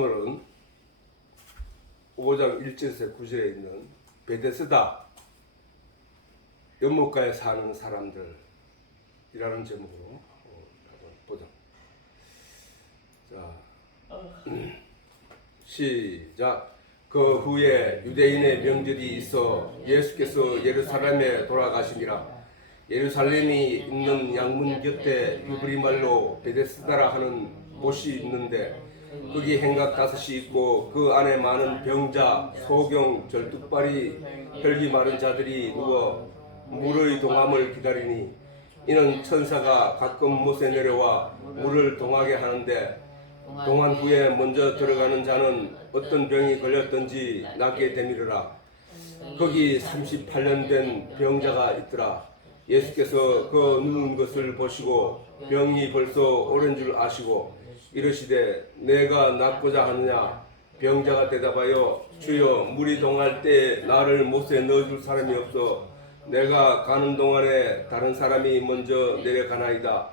오늘은 5장 1절에서 9절에 있는 베데스다 연못가에 사는 사람들이라는 제목으로 보자. 자, 시작. 그 후에 유대인의 명절이 있어 예수께서 예루살렘에 돌아가시니라. 예루살렘이 있는 양문 곁에 히브리 말로 베데스다라 하는 못이 있는데 거기 행각 5이 있고 그 안에 많은 병자, 소경, 절뚝발이, 혈기 마른 자들이 누워 물의 동함을 기다리니 이는 천사가 가끔 못에 내려와 물을 동하게 하는데 동한 후에 먼저 들어가는 자는 어떤 병이 걸렸든지 낫게 되미르라. 거기 38년 된 병자가 있더라. 예수께서 그 누운 것을 보시고 병이 벌써 오른 줄 아시고 이르시되 내가 낫고자 하느냐. 병자가 대답하여 주여 물이 동할 때 나를 못에 넣어줄 사람이 없어 내가 가는 동안에 다른 사람이 먼저 내려가나이다.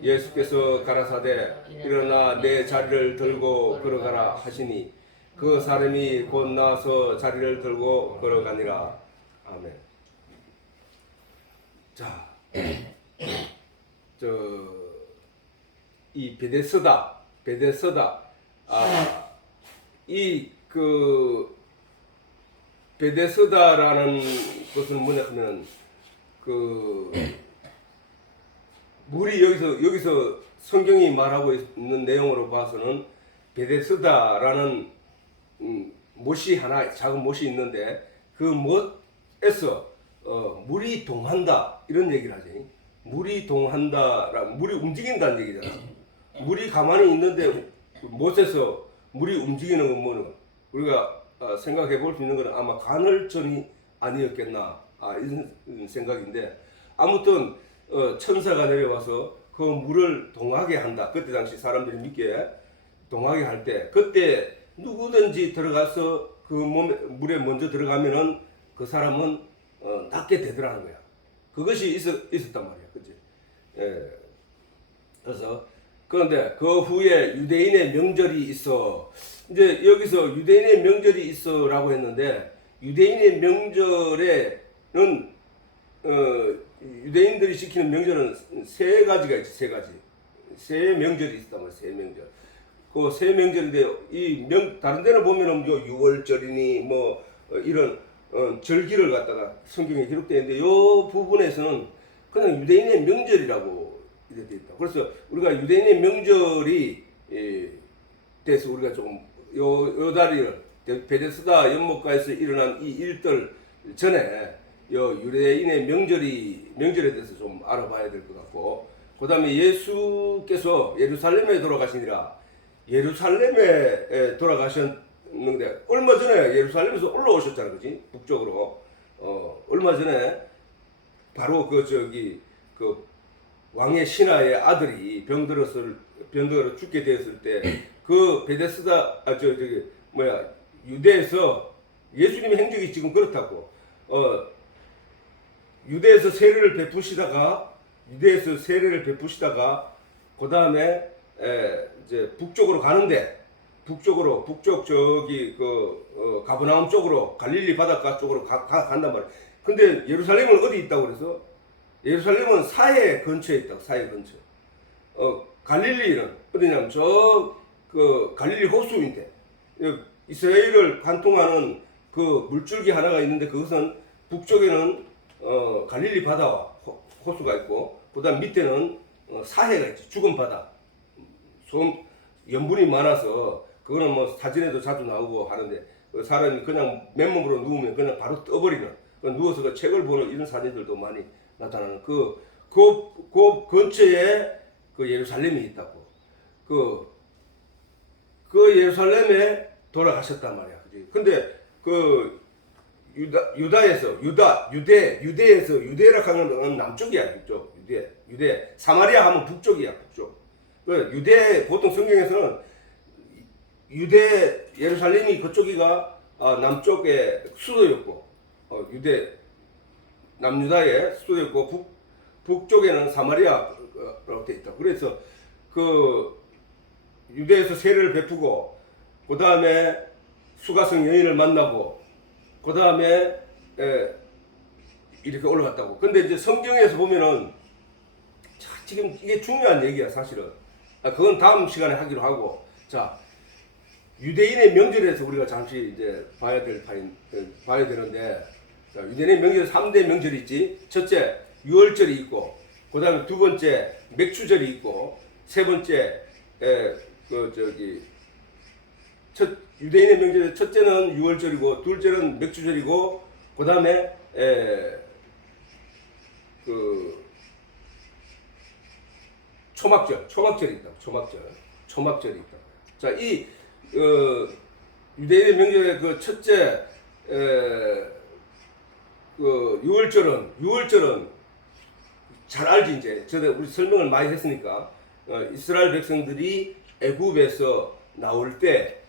예수께서 가라사대 일어나 내 자리를 들고 걸어가라 하시니 그 사람이 곧 나와서 자리를 들고 걸어가니라. 아멘. 자, 이 베데스다, 이 베데스다라는 것은 뭐냐 하면 물이 여기서 성경이 말하고 있는 내용으로 봐서는 베데스다라는 못이 하나 작은 못이 있는데 그 못에서 물이 동한다 이런 얘기를 하지. 물이 동한다, 물이 움직인다는 얘기잖아. 물이 가만히 있는데 못에서 물이 움직이는 건 뭐는 우리가 생각해 볼 수 있는 건 아마 간헐천이 아니었겠나 이런 생각인데 아무튼 천사가 내려와서 그 물을 동하게 한다. 그때 당시 사람들이 믿기에 동하게 할 때 그때 누구든지 들어가서 그 물에 먼저 들어가면은 그 사람은 낫게 되더라는 거야. 그것이 있었단 말이야. 그치? 예. 그래서 그런데 그 후에 유대인의 명절이 있어. 이제 여기서 유대인의 명절이 있어라고 했는데 유대인의 명절에는 유대인들이 지키는 명절은 세 가지가 있지. 세 명절이 있단 말이야. 세 명절. 그 세 명절인데 다른 데는 보면은 요 6월절이니 뭐 이런 절기를 갖다가 성경에 기록되어 있는데 요 부분에서는 그냥 유대인의 명절이라고 이렇게 되어 있다. 그래서 우리가 유대인의 명절이 돼서 우리가 조금 요 다리를 베데스다 연못가에서 일어난 이 일들 전에 요 유대인의 명절에 대해서 좀 알아봐야 될 것 같고, 그 다음에 예수께서 예루살렘에 돌아가시니라. 예루살렘에 돌아가셨는데 얼마 전에 예루살렘에서 올라오셨잖아, 그지? 북쪽으로. 얼마 전에 바로 그 왕의 신하의 아들이 병들어 죽게 되었을 때 그 베데스다 유대에서 예수님의 행적이 지금 그렇다고 유대에서 세례를 베푸시다가 그 다음에 이제 북쪽으로 가는데 북쪽 가버나움 쪽으로 갈릴리 바닷가 쪽으로 간단 말이야. 근데 예루살렘은 어디 있다고 그래서? 예루살렘은 사해 근처에 있다고. 사해 근처. 갈릴리는 어디냐면 갈릴리 호수인데 이스라엘을 관통하는 그 물줄기 하나가 있는데 그것은 북쪽에는 갈릴리 바다와 호수가 있고 그다음 밑에는 사해가 있지. 죽은 바다. 염분이 많아서 그거는 뭐 사진에도 자주 나오고 하는데 사람이 그냥 맨몸으로 누우면 그냥 바로 떠버리는, 누워서 그 책을 보는 이런 사진들도 많이 나타나는 그 근처에 그 예루살렘이 있다고. 그 예루살렘에 돌아가셨단 말이야. 그지? 근데 유대에서 하는 건 남쪽이야. 북쪽. 유대. 사마리아 하면 북쪽이야. 북쪽. 유대 보통 성경에서는 유대 예루살렘이 그쪽이가 남쪽의 수도였고 남유다의 수도였고 북쪽에는 사마리아라고 되어 있다. 그래서 그 유대에서 세례를 베푸고 그 다음에 수가성 여인을 만나고, 그 다음에 이렇게 올라갔다고. 근데 이제 성경에서 보면은, 자, 지금 이게 중요한 얘기야, 사실은. 그건 다음 시간에 하기로 하고. 자, 유대인의 명절에서 우리가 잠시 이제 봐야 되는데, 자, 유대인의 명절 3대 명절이 있지. 첫째, 유월절이 있고, 그 다음에 두 번째, 맥추절이 있고, 세 번째, 유대인의 명절의 첫째는 유월절이고, 둘째는 맥추절이고, 그 다음에, 초막절이 있다. 초막절이 있다. 자, 유대인의 명절의 그 첫째, 유월절은 잘 알지, 이제. 우리 설명을 많이 했으니까. 이스라엘 백성들이 애굽에서 나올 때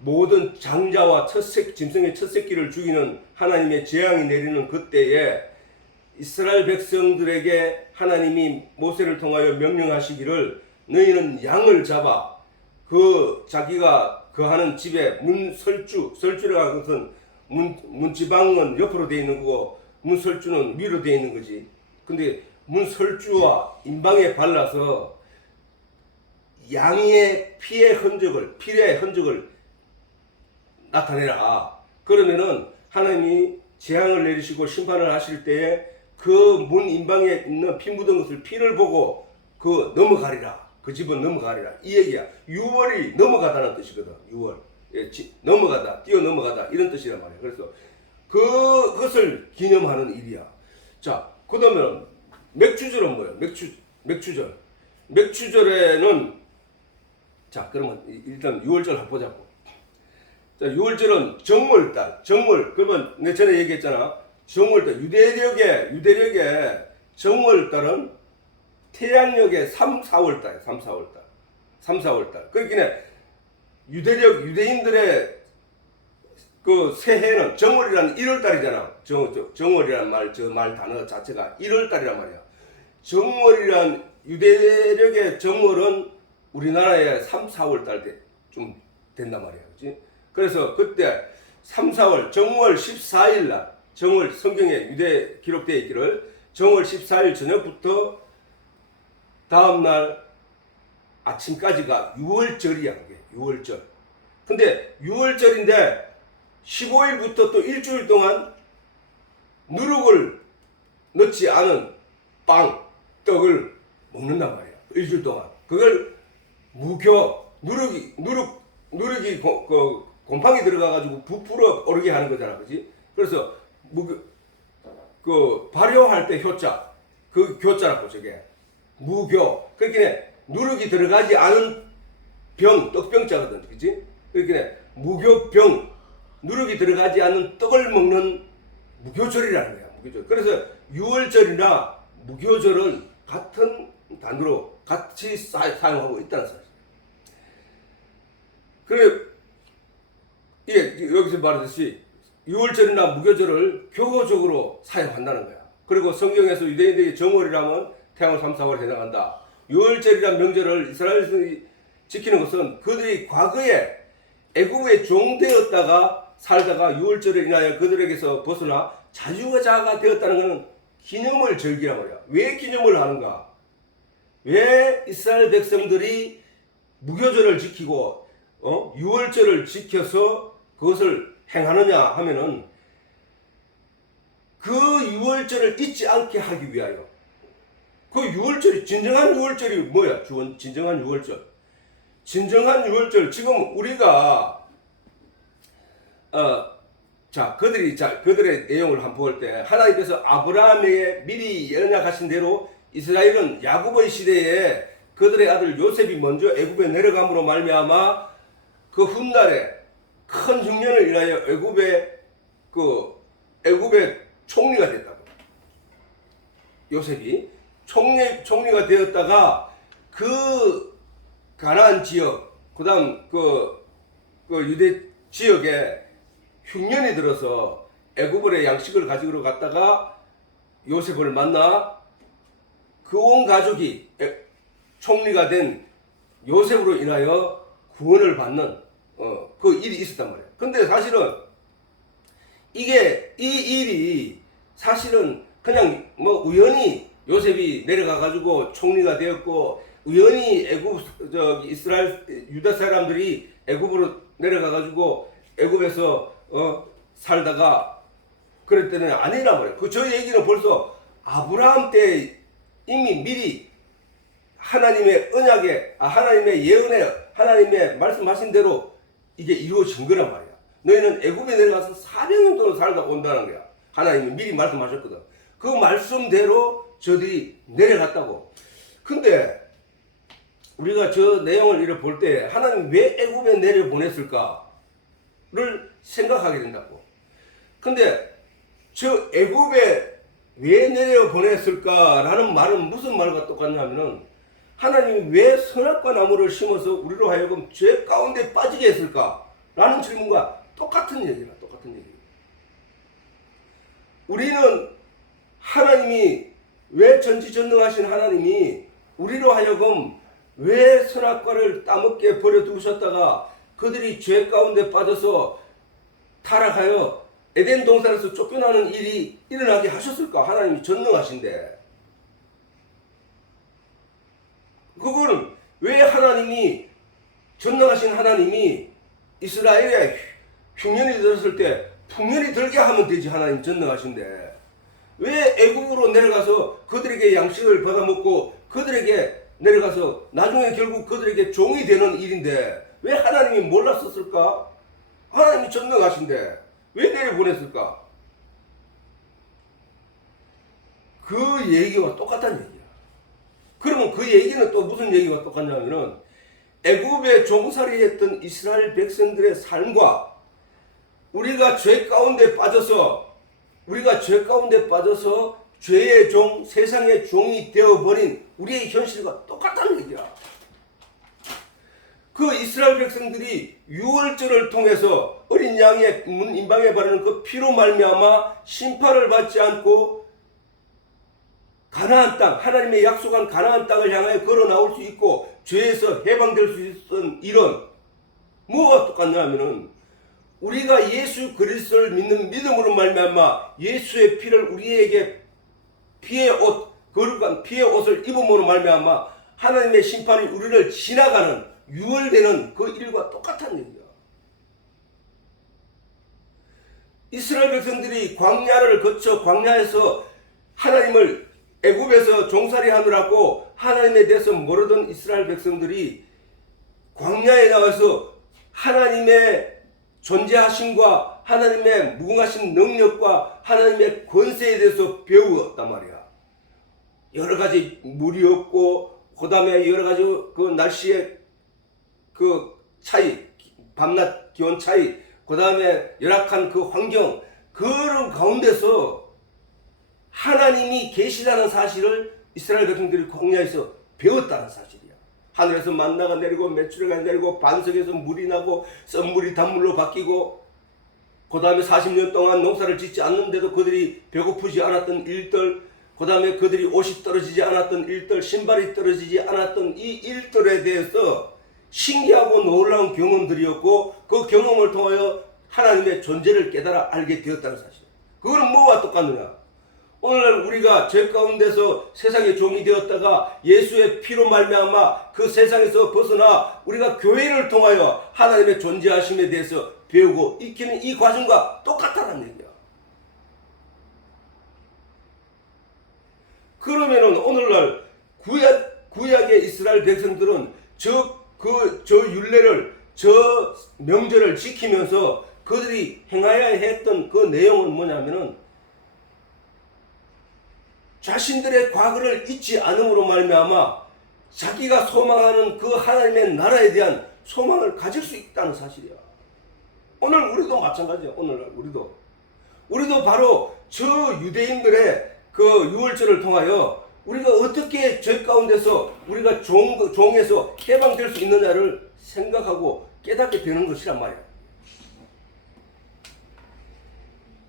모든 장자와 짐승의 첫 새끼를 죽이는 하나님의 재앙이 내리는 그때에 이스라엘 백성들에게 하나님이 모세를 통하여 명령하시기를 너희는 양을 잡아 자기가 거하는 집에 설주라고 하는 것은 문지방은 옆으로 되어 있는 거고 문설주는 위로 되어 있는 거지. 근데 문설주와 임방에 발라서 양의 피의 흔적을 나타내라. 그러면은 하나님이 재앙을 내리시고 심판을 하실 때에 그 문 임방에 있는 피 묻은 것을 피를 보고 넘어가리라. 그 집은 넘어가리라. 이 얘기야. 유월이 넘어가다는 뜻이거든. 유월. 넘어가다, 뛰어넘어가다 이런 뜻이란 말이야. 그래서 그것을 기념하는 일이야. 자, 그다음에 맥추절은 뭐예요? 맥추절. 맥추절에는 자, 그러면 일단 유월절 한번 보자고. 자, 유월절은 정월달. 그러면 내가 전에 얘기했잖아. 정월달. 유대력의 정월달은 태양력의 3, 4월달. 3, 4월달. 그렇기에 유대인들의 그 새해는 정월이라는 1월달이잖아. 정월이라는 말 단어 자체가 1월달이란 말이야. 정월이란 유대력의 정월은 우리나라에 3, 4월달 좀 된단 말이야. 그렇지? 그래서 그때 3, 4월 정월 14일 날 정월 성경에 유대 기록되어 있기를 정월 14일 저녁부터 다음 날 아침까지가 유월절이야. 그게 유월절. 근데 유월절인데 15일부터 또 일주일 동안 누룩을 넣지 않은 떡을 먹는단 말이야. 일주일 동안. 그걸 누룩이 곰팡이 들어가가지고 부풀어 오르게 하는 거잖아. 그지? 그래서 발효할 때 효자. 그 교자라고 저게. 무교. 그러니까 누룩이 들어가지 않은 떡병자거든. 그지? 그러니까 무교병. 누룩이 들어가지 않은 떡을 먹는 무교절이라는 거야. 무교절. 그래서 유월절이나 무교절은 같은 단어로 같이 사용하고 있다는 사실. 그래, 여기서 말하듯이 유월절이나 무교절을 교호적으로 사용한다는 거야. 그리고 성경에서 유대인들이 정월이라면 태양을 3, 4월에 해당한다. 유월절이라는 명절을 이스라엘에서 지키는 것은 그들이 과거에 애굽에 종되었다가 살다가 유월절에 인하여 그들에게서 벗어나 자주자가 되었다는 것은 기념을 즐기란 말이야. 왜 기념을 하는가? 왜 이스라엘 백성들이 무교절을 지키고 유월절을 지켜서 그것을 행하느냐 하면은 그 유월절을 잊지 않게 하기 위하여. 그 진정한 유월절이 뭐야? 진정한 유월절. 지금 우리가 그들의 내용을 한번 볼 때 하나님께서 아브라함에게 미리 언약하신 대로 이스라엘은 야곱의 시대에 그들의 아들 요셉이 먼저 애굽에 내려감으로 말미암아 그 훗날에 큰 흉년을 인하여 애굽의 총리가 됐다고. 요셉이 총리가 되었다가 그 가나안 지역, 그다음 그 유대 지역에 흉년이 들어서 애굽의 양식을 가지고 갔다가 요셉을 만나 그 온 가족이 총리가 된 요셉으로 인하여 구원을 받는 그 일이 있었단 말이에요. 근데 사실은 이게 이 일이 사실은 그냥 뭐 우연히 요셉이 내려가 가지고 총리가 되었고 우연히 이스라엘 유다 사람들이 애굽으로 내려가 가지고 애굽에서 살다가 그랬더니 아니란 말이에요. 저 얘기는 벌써 아브라함 때 이미 미리 하나님의 언약에 하나님의 예언에 하나님의 말씀하신 대로 이게 이루어진 거란 말이야. 너희는 애굽에 내려가서 400년 동안 살다 온다는 거야. 하나님이 미리 말씀하셨거든. 그 말씀대로 저들이 내려갔다고. 근데 우리가 저 내용을 이렇게 볼 때 하나님 왜 애굽에 내려보냈을까를 생각하게 된다고. 근데 저 애굽에 왜 내려보냈을까라는 말은 무슨 말과 똑같냐면은 하나님이 왜 선악과 나무를 심어서 우리로 하여금 죄 가운데 빠지게 했을까라는 질문과 똑같은 얘기야. 똑같은 얘기. 우리는 하나님이 왜 전지전능하신 하나님이 우리로 하여금 왜 선악과를 따먹게 버려두셨다가 그들이 죄 가운데 빠져서 타락하여 에덴 동산에서 쫓겨나는 일이 일어나게 하셨을까? 하나님이 전능하신데. 그거는 왜 하나님이 전능하신 하나님이 이스라엘에 흉년이 들었을 때 풍년이 들게 하면 되지. 하나님 전능하신데 왜 애굽으로 내려가서 그들에게 양식을 받아먹고 그들에게 내려가서 나중에 결국 그들에게 종이 되는 일인데 왜 하나님이 몰랐었을까? 하나님이 전능하신데 왜 내려보냈을까? 그 얘기와 똑같다는 얘기야. 그러면 그 얘기는 또 무슨 얘기가 똑같냐면은 애굽에 종살이 했던 이스라엘 백성들의 삶과 우리가 죄 가운데 빠져서 죄의 종, 세상의 종이 되어버린 우리의 현실과 똑같다는 얘기야. 그 이스라엘 백성들이 유월절을 통해서 어린 양의 문 임방에 바르는 그 피로 말미암아 심판을 받지 않고 가나안 땅, 하나님의 약속한 가나안 땅을 향하여 걸어 나올 수 있고 죄에서 해방될 수 있었던 일은 뭐가 똑같냐면은 우리가 예수 그리스도를 믿는 믿음으로 말미암아 예수의 피를 우리에게 피의 옷, 거룩한 피의 옷을 입음으로 말미암아 하나님의 심판이 우리를 지나가는 유월되는 그 일과 똑같은 얘기야. 이스라엘 백성들이 광야를 거쳐 광야에서 하나님을 애굽에서 종살이 하느라고 하나님에 대해서 모르던 이스라엘 백성들이 광야에 나와서 하나님의 존재하심과 하나님의 무궁하신 능력과 하나님의 권세에 대해서 배우었단 말이야. 여러 가지 물이 없고 그 다음에 여러 가지 그 날씨의 그 차이, 밤낮 기온 차이, 그 다음에 열악한 그 환경, 그런 가운데서 하나님이 계시다는 사실을 이스라엘 백성들이 광야에서 배웠다는 사실이야. 하늘에서 만나가 내리고 메추라기가 내리고 반석에서 물이 나고 썬물이 단물로 바뀌고 그 다음에 40년 동안 농사를 짓지 않는데도 그들이 배고프지 않았던 일들, 그 다음에 그들이 옷이 떨어지지 않았던 일들, 신발이 떨어지지 않았던 이 일들에 대해서 신기하고 놀라운 경험들이었고 그 경험을 통하여 하나님의 존재를 깨달아 알게 되었다는 사실. 그거는 뭐와 똑같느냐? 오늘날 우리가 죄 가운데서 세상의 종이 되었다가 예수의 피로 말미암아 그 세상에서 벗어나 우리가 교회를 통하여 하나님의 존재하심에 대해서 배우고 익히는 이 과정과 똑같다는 얘기야. 그러면은 오늘날 구약의 이스라엘 백성들은 저 율례를, 저 명절을 지키면서 그들이 행하여야 했던 그 내용은 뭐냐면은 자신들의 과거를 잊지 않음으로 말미암아 자기가 소망하는 그 하나님의 나라에 대한 소망을 가질 수 있다는 사실이야. 오늘 우리도 마찬가지야. 오늘날 우리도 바로 저 유대인들의 그 유월절을 통하여 우리가 어떻게 죄 가운데서 우리가 종에서 해방될 수 있느냐를 생각하고 깨닫게 되는 것이란 말이야.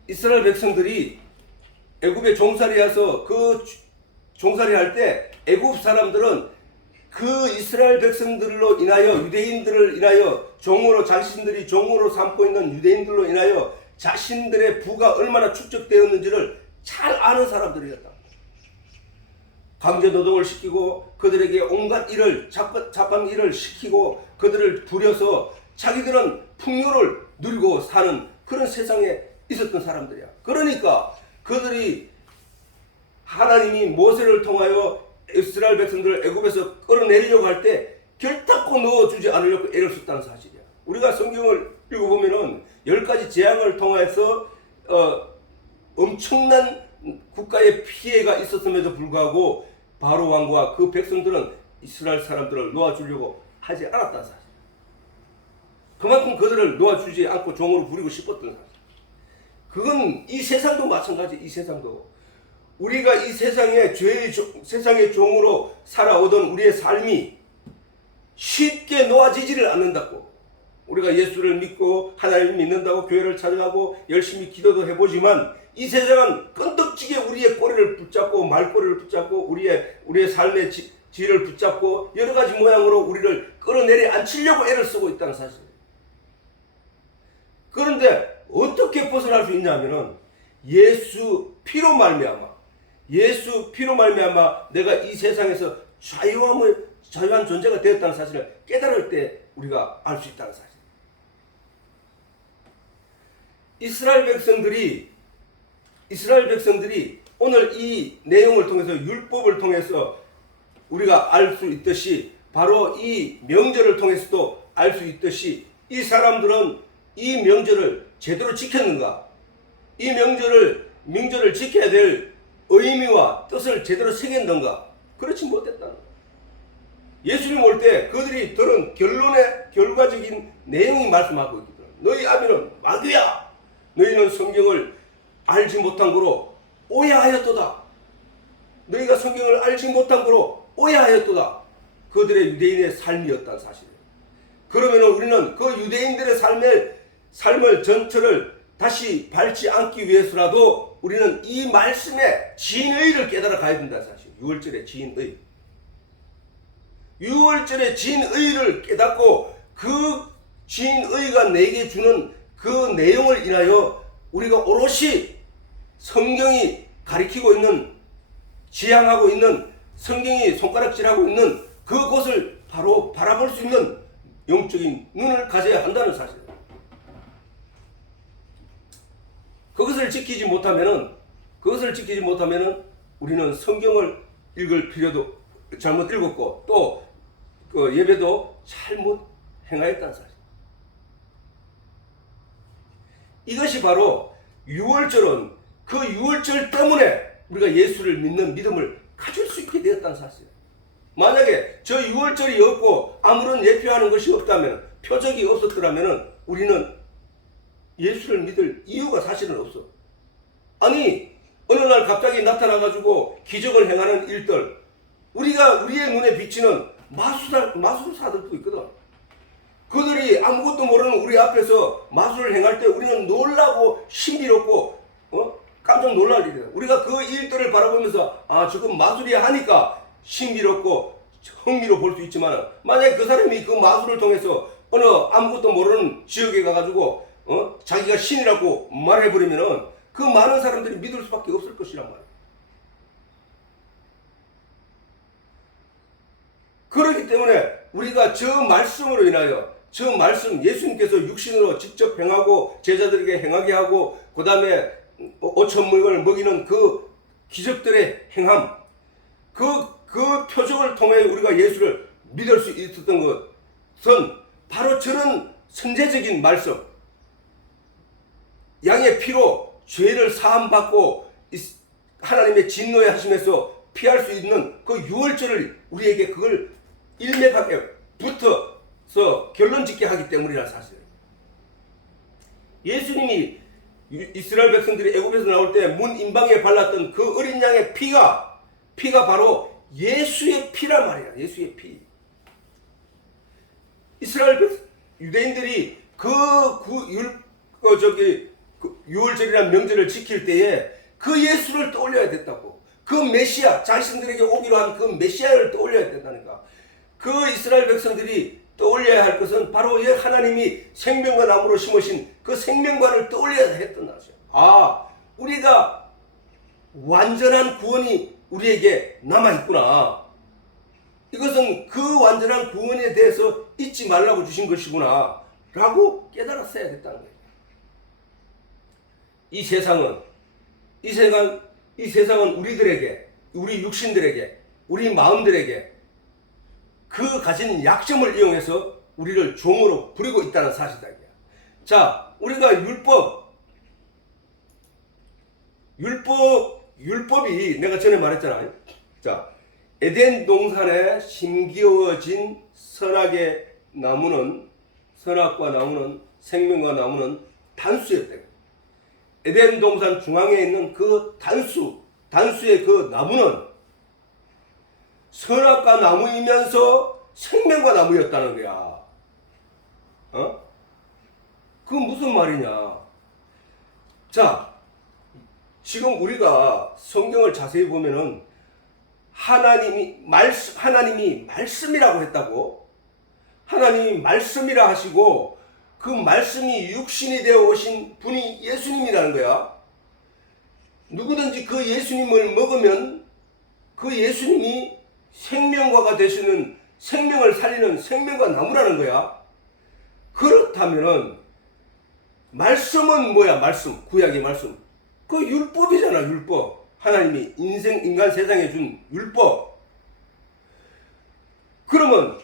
이스라엘 백성들이 애굽에 종살이해서 그 종살이 할 때 애굽 사람들은 그 이스라엘 백성들로 인하여 유대인들을 인하여 종으로 자신들이 종으로 삼고 있는 유대인들로 인하여 자신들의 부가 얼마나 축적되었는지를 잘 아는 사람들이었다. 강제 노동을 시키고 그들에게 온갖 일을 잡한 일을 시키고 그들을 부려서 자기들은 풍요를 누리고 사는 그런 세상에 있었던 사람들이야. 그러니까 그들이 하나님이 모세를 통하여 이스라엘 백성들을 애굽에서 끌어내리려고 할 때 결단코 넣어주지 않으려고 애를 썼다는 사실이야. 우리가 성경을 읽어보면은 10가지 재앙을 통해서 엄청난 국가의 피해가 있었음에도 불구하고 바로 왕과 그 백성들은 이스라엘 사람들을 놓아주려고 하지 않았다는 사실. 그만큼 그들을 놓아주지 않고 종으로 부리고 싶었던 사실. 그건 이 세상도 마찬가지. 이 세상도 우리가 이 세상의 종으로 살아오던 우리의 삶이 쉽게 놓아지지를 않는다고. 우리가 예수를 믿고 하나님을 믿는다고 교회를 찾아가고 열심히 기도도 해보지만 이 세상은 끈덕지게 우리의 꼬리를 붙잡고 말꼬리를 붙잡고 우리의 삶의 지를 붙잡고 여러 가지 모양으로 우리를 끌어내려 앉히려고 애를 쓰고 있다는 사실. 그런데 어떻게 벗어날 수 있냐면은 예수 피로 말미암아 내가 이 세상에서 자유한 존재가 되었다는 사실을 깨달을 때 우리가 알 수 있다는 사실. 이스라엘 백성들이 오늘 이 내용을 통해서 율법을 통해서 우리가 알 수 있듯이 바로 이 명절을 통해서도 알 수 있듯이 이 사람들은 이 명절을 제대로 지켰는가? 이 명절을 지켜야 될 의미와 뜻을 제대로 새겼는가? 그렇지 못했다는 거예요. 예수님 올 때 그들이 들은 결과적인 내용이 말씀하고 있거든. 너희 아비는 마귀야. 너희는 성경을 알지 못한 거로 오해하였도다. 너희가 성경을 알지 못한 거로 오해하였도다. 그들의 유대인의 삶이었다는 사실이에요. 그러면 우리는 그 유대인들의 삶을 전체를 다시 밟지 않기 위해서라도 우리는 이 말씀의 진의를 깨달아 가야 된다는 사실. 6월절의 진의. 6월절의 진의를 깨닫고 그 진의가 내게 주는 그 내용을 인하여 우리가 오롯이 성경이 가리키고 있는, 지향하고 있는, 성경이 손가락질하고 있는 그곳을 바로 바라볼 수 있는 영적인 눈을 가져야 한다는 사실이에요. 그것을 지키지 못하면은 우리는 성경을 읽을 필요도 잘못 읽었고 또 그 예배도 잘못 행하였다는 사실. 이것이 바로 6월절은 그 6월절 때문에 우리가 예수를 믿는 믿음을 가질 수 있게 되었다는 사실이에요. 만약에 저 6월절이 없고 아무런 예표하는 것이 없다면, 표적이 없었더라면 우리는 예수를 믿을 이유가 사실은 없어. 아니 어느 날 갑자기 나타나가지고 기적을 행하는 일들, 우리의 눈에 비치는 마술사들도 있거든. 그들이 아무것도 모르는 우리 앞에서 마술을 행할 때 우리는 놀라고 신비롭고 깜짝 놀랄 일이다. 우리가 그 일들을 바라보면서 지금 마술이 하니까 신비롭고 흥미로 볼 수 있지만, 만약에 그 사람이 그 마술을 통해서 어느 아무것도 모르는 지역에 가가지고 자기가 신이라고 말해버리면은 그 많은 사람들이 믿을 수밖에 없을 것이란 말이에요. 그렇기 때문에 우리가 저 말씀으로 인하여, 저 말씀 예수님께서 육신으로 직접 행하고 제자들에게 행하게 하고 그 다음에 5,000명을 먹이는 그 기적들의 행함, 그 표적을 통해 우리가 예수를 믿을 수 있었던 것은 바로 저런 선제적인 말씀, 양의 피로 죄를 사함받고 하나님의 진노에 하심에서 피할 수 있는 그 6월절을 우리에게 그걸 일맥하게 붙어서 결론짓게 하기 때문이라는 사실이에요. 예수님이 이스라엘 백성들이 애굽에서 나올 때 문 임방에 발랐던 그 어린 양의 피가 바로 예수의 피란 말이야. 예수의 피. 이스라엘 유대인들이 그 6월절이라는 명절을 지킬 때에 그 예수를 떠올려야 됐다고. 그 메시아, 자신들에게 오기로 한 그 메시아를 떠올려야 된다니까. 그 이스라엘 백성들이 떠올려야 할 것은 바로 하나님이 생명과 나무로 심으신 그 생명관을 떠올려야 했던 것이죠. 아, 우리가 완전한 구원이 우리에게 남아있구나. 이것은 그 완전한 구원에 대해서 잊지 말라고 주신 것이구나 라고 깨달았어야 됐다는 거예요. 이 세상은 우리들에게, 우리 육신들에게, 우리 마음들에게 그 가진 약점을 이용해서 우리를 종으로 부리고 있다는 사실이다. 자, 우리가 율법이 내가 전에 말했잖아요. 자, 에덴 동산에 심기어진 선악과 나무는 생명과 나무는 단수였다. 에덴 동산 중앙에 있는 그 단수의 그 나무는 선악과 나무이면서 생명과 나무였다는 거야. 그건 무슨 말이냐? 자, 지금 우리가 성경을 자세히 보면은 하나님이 말씀이라고 했다고. 하나님이 말씀이라 하시고 그 말씀이 육신이 되어 오신 분이 예수님이라는 거야. 누구든지 그 예수님을 먹으면 그 예수님이 생명과가 되시는, 생명을 살리는 생명과 나무라는 거야. 그렇다면은 말씀은 뭐야? 말씀, 구약의 말씀. 그 율법이잖아, 율법. 하나님이 인간 세상에 준 율법. 그러면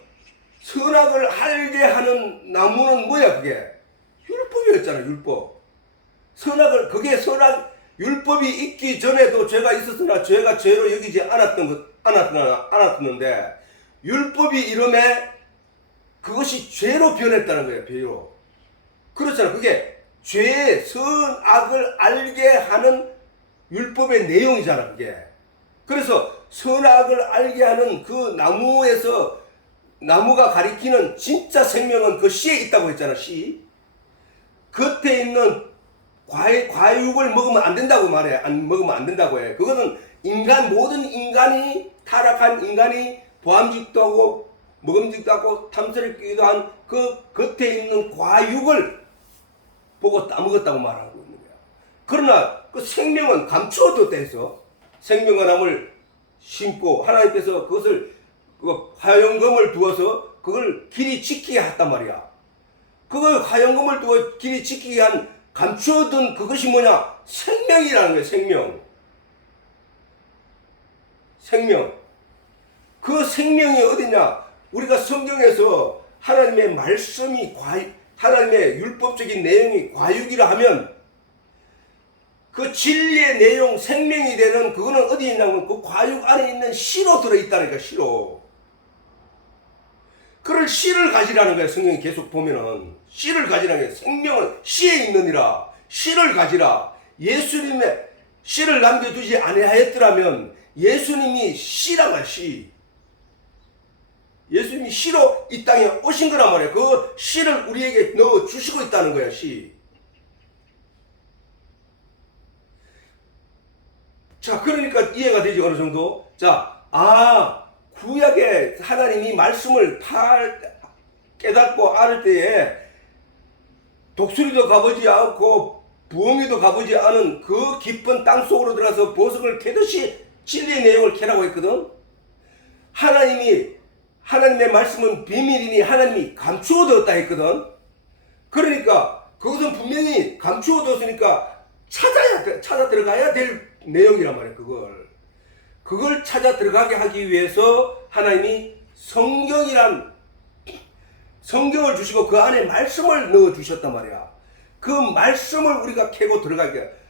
선악을 알게 하는 나무는 뭐야, 그게? 율법이었잖아, 율법. 율법이 있기 전에도 죄가 있었으나 죄가 죄로 여기지 않았는데, 율법이 이름에 그것이 죄로 변했다는 거예요, 죄로. 그렇잖아. 그게 선악을 알게 하는 율법의 내용이잖아, 그게. 그래서 선악을 알게 하는 그 나무가 가리키는 진짜 생명은 그 씨에 있다고 했잖아, 씨. 겉에 있는 과육을 먹으면 안 된다고 말해. 먹으면 안 된다고 해. 그거는 모든 인간이, 타락한 인간이 보암직도 하고, 먹음직도 하고, 탐스럽기도 한 그 겉에 있는 과육을 보고 따먹었다고 말하고 있는 거야. 그러나 그 생명은 감추어뒀다 해서 생명과 나무를 심고 하나님께서 그것을 화영검을 두어서 그걸 길이 지키게 했단 말이야. 그걸 화영검을 두어 길이 지키게 한 감추어둔 그것이 뭐냐? 생명이라는 거예요. 생명. 그 생명이 어디냐? 우리가 성경에서 하나님의 말씀이 하나님의 율법적인 내용이 과육이라 하면 그 진리의 내용, 생명이 되는 그거는 어디에 있냐면 그 과육 안에 있는 씨로 들어있다니까, 씨로. 그럴 씨를 가지라는 거야. 성경이 계속 보면은 씨를 가지라는 게, 생명은 씨에 있느니라. 씨를 가지라. 예수님의 씨를 남겨두지 아니하였더라면 예수님이 씨라가 씨. 예수님이 씨로 이 땅에 오신 거란 말이야. 그 씨를 우리에게 넣어 주시고 있다는 거야, 씨. 자, 그러니까 이해가 되지, 어느 정도? 자, 구약에 하나님이 말씀을 깨닫고 알을 때에 독수리도 가보지 않고 부엉이도 가보지 않은 그 깊은 땅 속으로 들어가서 보석을 캐듯이 진리의 내용을 캐라고 했거든. 하나님의 말씀은 비밀이니 하나님이 감추어두었다 했거든. 그러니까 그것은 분명히 감추어두었으니까 찾아 들어가야 될 내용이란 말이야. 그걸 찾아 들어가게 하기 위해서 하나님이 성경을 주시고 그 안에 말씀을 넣어 주셨단 말이야. 그 말씀을 우리가 캐고 들어가게.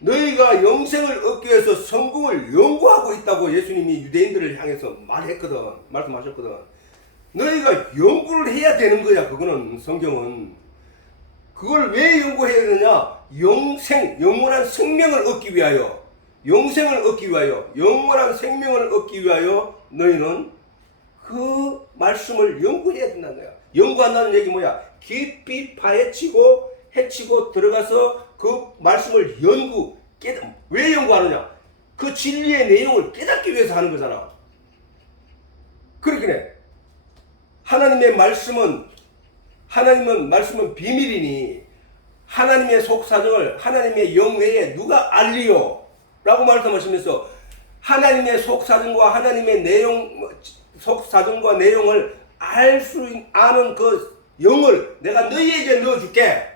너희가 영생을 얻기 위해서 성경을 연구하고 있다고 예수님이 유대인들을 향해서 말씀하셨거든. 너희가 연구를 해야 되는 거야. 그거는 성경은. 그걸 왜 연구해야 되느냐? 영원한 생명을 얻기 위하여, 영원한 생명을 얻기 위하여 너희는 그 말씀을 연구해야 된다는 거야. 연구한다는 얘기 뭐야? 깊이 파헤치고 해치고 들어가서 그 말씀을 왜 연구하느냐? 그 진리의 내용을 깨닫기 위해서 하는 거잖아. 그렇긴 해. 하나님은 말씀은 비밀이니 하나님의 속사정을 하나님의 영외에 누가 알리요? 라고 말씀하시면서 하나님의 속사정과 하나님의 속사정과 내용을 아는 그 영을 내가 너희에게 넣어줄게.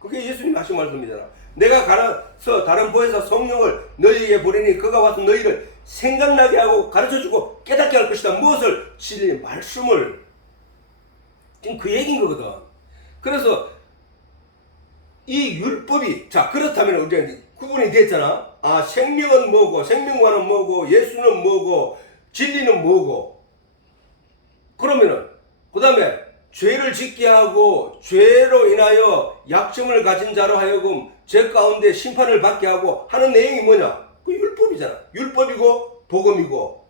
그게 예수님 하신 말씀이잖아. 내가 가서 다른 보혜사 성령을 너희에게 보내니 그가 와서 너희를 생각나게 하고 가르쳐주고 깨닫게 할 것이다. 무엇을? 진리의 말씀을. 지금 그 얘기인 거거든. 그래서 이 율법이, 자, 그렇다면 우리가 구분이 됐잖아. 아, 생명은 뭐고, 생명과는 뭐고, 예수는 뭐고, 진리는 뭐고. 그러면은, 그 다음에 죄를 짓게 하고, 죄로 인하여 약점을 가진 자로 하여금 죄 가운데 심판을 받게 하고 하는 내용이 뭐냐? 그 율법이잖아. 율법이고, 복음이고,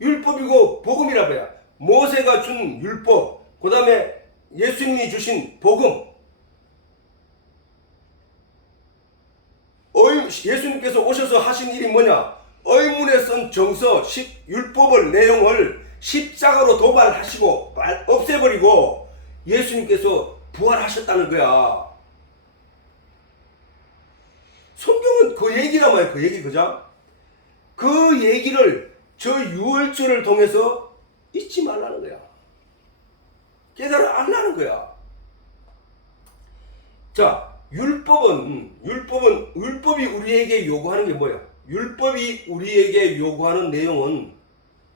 율법이고, 복음이라 봐야. 모세가 준 율법, 그 다음에 예수님이 주신 복음. 예수님께서 오셔서 하신 일이 뭐냐? 의문에 쓴 정서, 율법을, 내용을 십자가로 도발하시고 없애버리고 예수님께서 부활하셨다는 거야. 성경은 그 얘기란 말이야. 그 얘기, 그죠? 그 얘기를 저 유월절을 통해서 잊지 말라는 거야. 깨달아 알라는 거야. 자, 율법이 우리에게 요구하는 게 뭐야? 율법이 우리에게 요구하는 내용은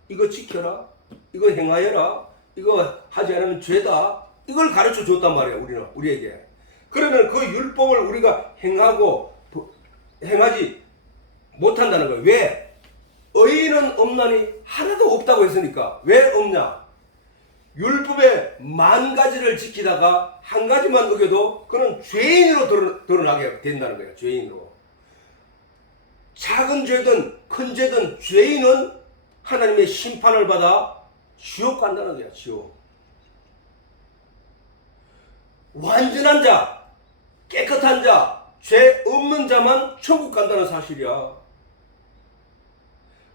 이거 지켜라, 이거 행하여라, 이거 하지 않으면 죄다. 이걸 가르쳐 줬단 말이야, 우리에게. 그러면 그 율법을 우리가 행하지 못한다는 거야. 왜? 의인은 없나니 하나도 없다고 했으니까. 왜 없냐? 율법의 10,000가지를 지키다가 한 가지만 어겨도 그는 죄인으로 드러나게 된다는 거예요. 죄인으로. 작은 죄든 큰 죄든 죄인은 하나님의 심판을 받아 지옥 간다는 거야. 지옥. 완전한 자, 깨끗한 자, 죄 없는 자만 천국 간다는 사실이야.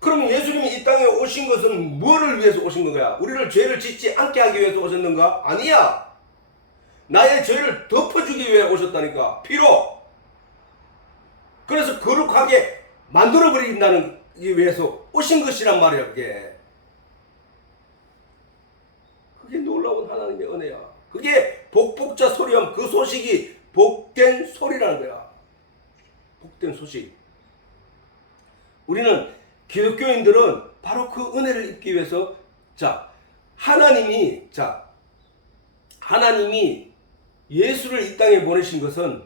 그럼 예수님이 이 땅에 오신 것은 뭐를 위해서 오신 건가? 우리를 죄를 짓지 않게 하기 위해서 오셨는가? 아니야. 나의 죄를 덮어주기 위해 오셨다니까. 피로. 그래서 거룩하게 만들어버린다는 위해서 오신 것이란 말이야. 그게 놀라운 하나님의 은혜야. 그게 복복자 소리하면 그 소식이 복된 소리라는 거야. 복된 소식. 우리는 기독교인들은 바로 그 은혜를 입기 위해서 하나님이 예수를 이 땅에 보내신 것은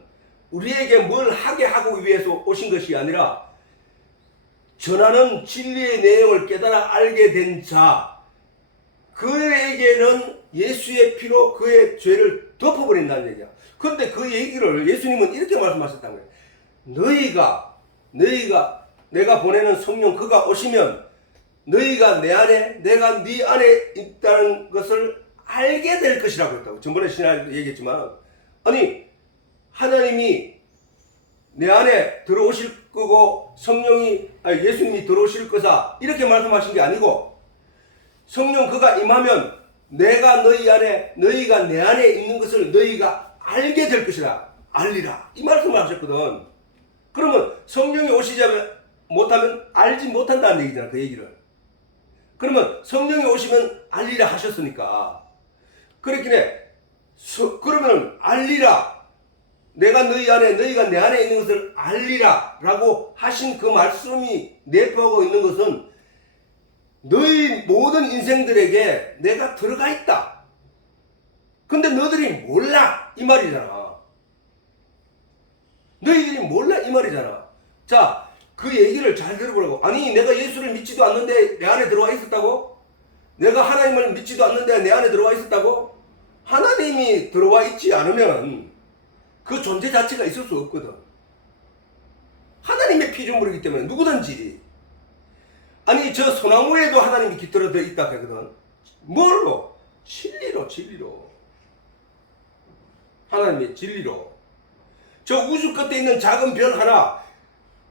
우리에게 뭘 하게 하기 위해서 오신 것이 아니라 전하는 진리의 내용을 깨달아 알게 된 자, 그에게는 예수의 피로 그의 죄를 덮어버린다는 얘기야. 그런데 그 얘기를 예수님은 이렇게 말씀하셨다는 거예요. 너희가 내가 보내는 성령 그가 오시면 너희가 내 안에 내가 네 안에 있다는 것을 알게 될 것이라고 했다고. 전번에 신학에도 얘기했지만, 아니 하나님이 내 안에 들어오실 거고 예수님이 들어오실 거다 이렇게 말씀하신 게 아니고, 성령 그가 임하면 내가 너희 안에 너희가 내 안에 있는 것을 너희가 알게 될 것이라 알리라 이 말씀을 하셨거든. 그러면 성령이 오시지 못하면 알지 못한다는 얘기잖아. 그 얘기를. 그러면 성령이 오시면 알리라 하셨으니까. 그렇기에 그러면 알리라, 내가 너희 안에 너희가 내 안에 있는 것을 알리라 라고 하신 그 말씀이 내포하고 있는 것은 너희 모든 인생들에게 내가 들어가 있다. 근데 너희들이 몰라 이 말이잖아. 너희들이 몰라 이 말이잖아. 자, 그 얘기를 잘 들어보라고. 아니 내가 예수를 믿지도 않는데 내 안에 들어와 있었다고? 내가 하나님을 믿지도 않는데 내 안에 들어와 있었다고? 하나님이 들어와 있지 않으면 그 존재 자체가 있을 수 없거든. 하나님의 피조물이기 때문에 누구든지. 아니 저 소나무에도 하나님이 깃들어 있다 하거든. 뭘로? 진리로. 하나님의 진리로. 저 우주 끝에 있는 작은 별 하나,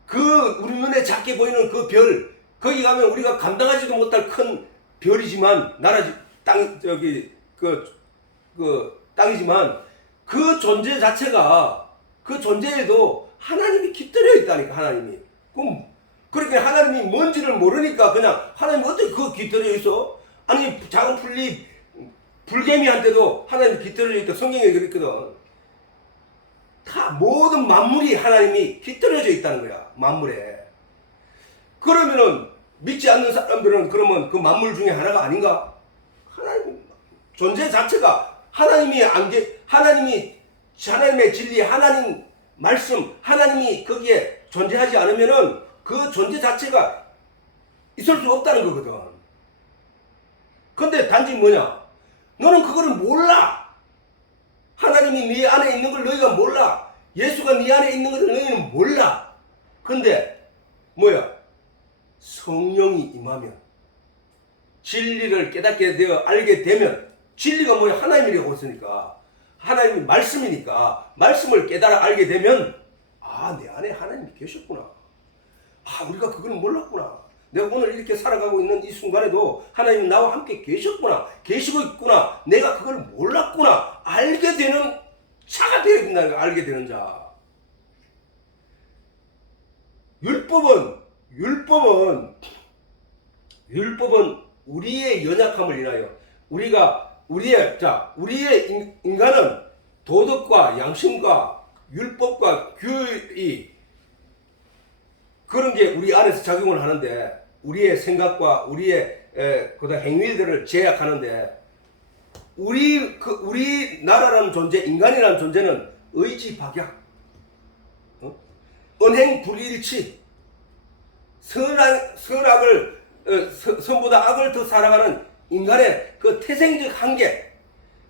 그 우리 눈에 작게 보이는 그 별, 거기 가면 우리가 감당하지도 못할 큰 별이지만 나라지 땅 저기 땅이지만 그 존재 자체가 그 존재에도 하나님이 깃들여 있다니까. 하나님이. 그럼 그렇게 하나님이 뭔지를 모르니까 그냥 하나님 어떻게 그 깃들여 있어? 아니 작은 풀잎 불개미한테도 하나님이 깃들여 있다. 성경에 그랬거든. 다 모든 만물이 하나님이 깃들여져 있다는 거야. 만물에. 그러면은 믿지 않는 사람들은 그러면 그 만물 중에 하나가 아닌가? 하나님 존재 자체가 하나님의 진리, 하나님 말씀, 하나님이 거기에 존재하지 않으면은 그 존재 자체가 있을 수 없다는 거거든. 근데 단지 뭐냐? 너는 그거를 몰라. 하나님이 네 안에 있는 걸 너희가 몰라. 예수가 네 안에 있는 것을 너희는 몰라. 근데 뭐야? 성령이 임하면 진리를 깨닫게 되어 알게 되면 진리가 뭐야? 하나님이라고 했으니까 하나님이 말씀이니까 말씀을 깨달아 알게 되면 아, 내 안에 하나님이 계셨구나. 아, 우리가 그걸 몰랐구나. 내가 오늘 이렇게 살아가고 있는 이 순간에도 하나님은 나와 함께 계셨구나. 계시고 있구나. 내가 그걸 몰랐구나. 알게 되는 자가 되어야 된다는 거. 알게 되는 자. 율법은 우리의 연약함을 인하여 우리의 인간은 도덕과 양심과 율법과 규율이 그런 게 우리 안에서 작용을 하는데 우리의 생각과 우리의 행위들을 제약하는데 우리 나라라는 존재, 인간이라는 존재는 의지박약, 언행불일치, 선보다 악을 더 사랑하는 인간의 그 태생적 한계,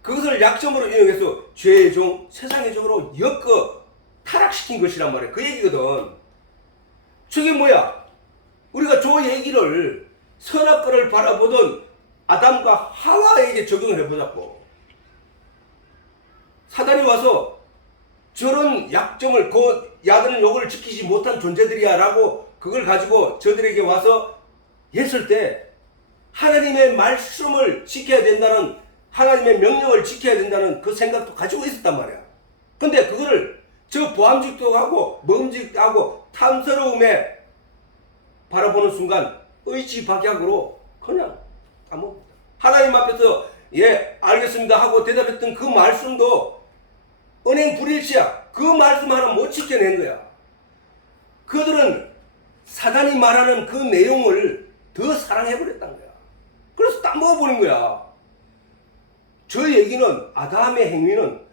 그것을 약점으로 이용해서 죄의 종, 세상의 종으로 엮어 타락시킨 것이란 말이야. 그 얘기거든. 저게 뭐야? 우리가 저 얘기를 선악과를 바라보던 아담과 하와에게 적용을 해보자고. 사단이 와서 저런 약점을 야들은 요걸 지키지 못한 존재들이야 라고 그걸 가지고 저들에게 와서 했을 때 하나님의 말씀을 지켜야 된다는, 하나님의 명령을 지켜야 된다는 그 생각도 가지고 있었단 말이야. 근데 그거를 저 보암직도하고 먹음직하고 탐스러움에 바라보는 순간 의지박약으로 그냥 까먹었다. 하나님 앞에서 예 알겠습니다 하고 대답했던 그 말씀도 언행불일치야. 그 말씀 하나 못 지켜낸 거야. 그들은 사단이 말하는 그 내용을 더 사랑해버렸단 거야. 그래서 따먹어버린 거야. 저 얘기는 아담의 행위는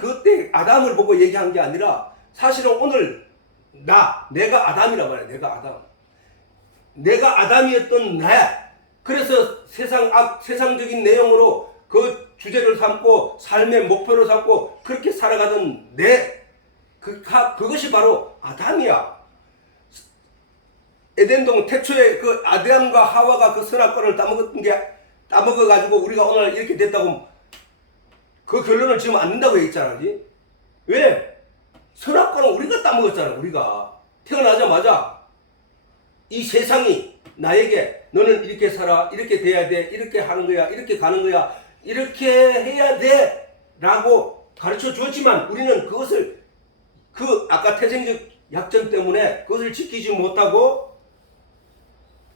그때 아담을 보고 얘기한 게 아니라 사실은 오늘 내가 아담이란 말이야. 내가 아담이었던 나야. 그래서 세상적인 내용으로 그 주제를 삼고 삶의 목표로 삼고 그렇게 살아가던 그것이 바로 아담이야. 에덴동 태초에 그 아담과 하와가 그 선악과를 따먹어가지고 우리가 오늘 이렇게 됐다고 그 결론을 지으면 안 된다고 했잖아. 왜? 선악과는 우리가 따먹었잖아. 우리가 태어나자마자 이 세상이 나에게 너는 이렇게 살아, 이렇게 돼야 돼, 이렇게 하는 거야, 이렇게 가는 거야, 이렇게 해야 돼 라고 가르쳐 주었지만 우리는 그것을 아까 태생적 약점 때문에 그것을 지키지 못하고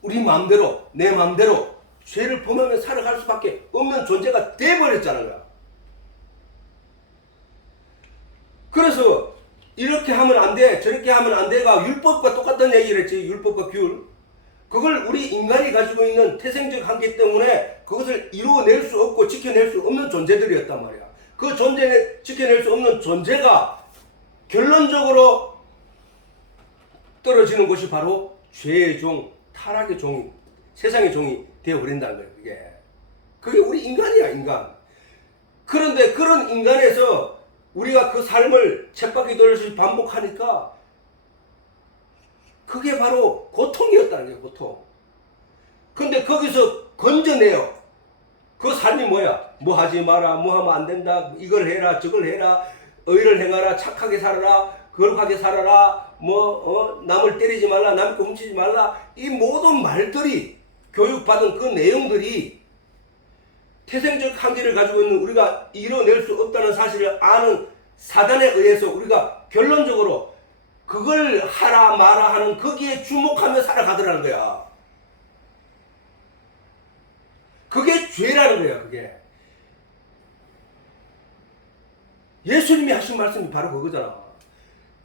우리 마음대로 내 마음대로 죄를 범하며 살아갈 수밖에 없는 존재가 돼버렸잖아요. 그래서 이렇게 하면 안 돼, 저렇게 하면 안 돼가 율법과 똑같은 얘기를 했지. 율법과 규율. 그걸 우리 인간이 가지고 있는 태생적 한계 때문에 그것을 이루어낼 수 없고 지켜낼 수 없는 존재들이었단 말이야. 그 지켜낼 수 없는 존재가 결론적으로 떨어지는 것이 바로 죄의 종, 타락의 종이, 세상의 종이 되어버린다는 거예요. 그게 우리 인간이야, 인간. 그런데 그런 인간에서 우리가 그 삶을 쳇바퀴 돌듯이 반복하니까 그게 바로 고통이었다는 거예요, 고통. 근데 거기서 건져내요. 그 삶이 뭐야? 뭐 하지 마라, 뭐 하면 안 된다, 이걸 해라, 저걸 해라, 의를 행하라, 착하게 살아라, 거룩하게 살아라, 남을 때리지 말라, 남을 훔치지 말라. 이 모든 말들이 교육받은 그 내용들이 태생적 한계를 가지고 있는 우리가 이뤄낼 수 없다는 사실을 아는 사단에 의해서 우리가 결론적으로 그걸 하라 마라 하는 거기에 주목하며 살아가더라는 거야. 그게 죄라는 거야. 그게 예수님이 하신 말씀이 바로 그거잖아.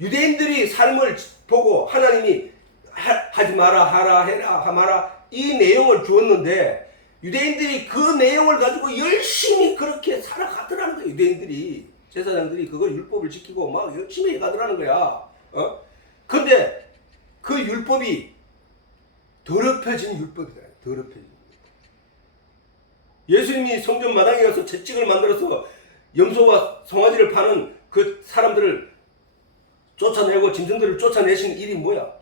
유대인들이 삶을 보고 하나님이 하지 마라 하라 해라 하마라 이 내용을 주었는데 유대인들이 그 내용을 가지고 열심히 그렇게 살아가더라는 거야. 유대인들이 제사장들이 그걸 율법을 지키고 막 열심히 해가더라는 거야. 근데 그 율법이 더럽혀진 율법이다. 더럽혀진. 예수님이 성전 마당에 가서 채찍을 만들어서 염소와 송아지를 파는 그 사람들을 쫓아내고 짐승들을 쫓아내신 일이 뭐야?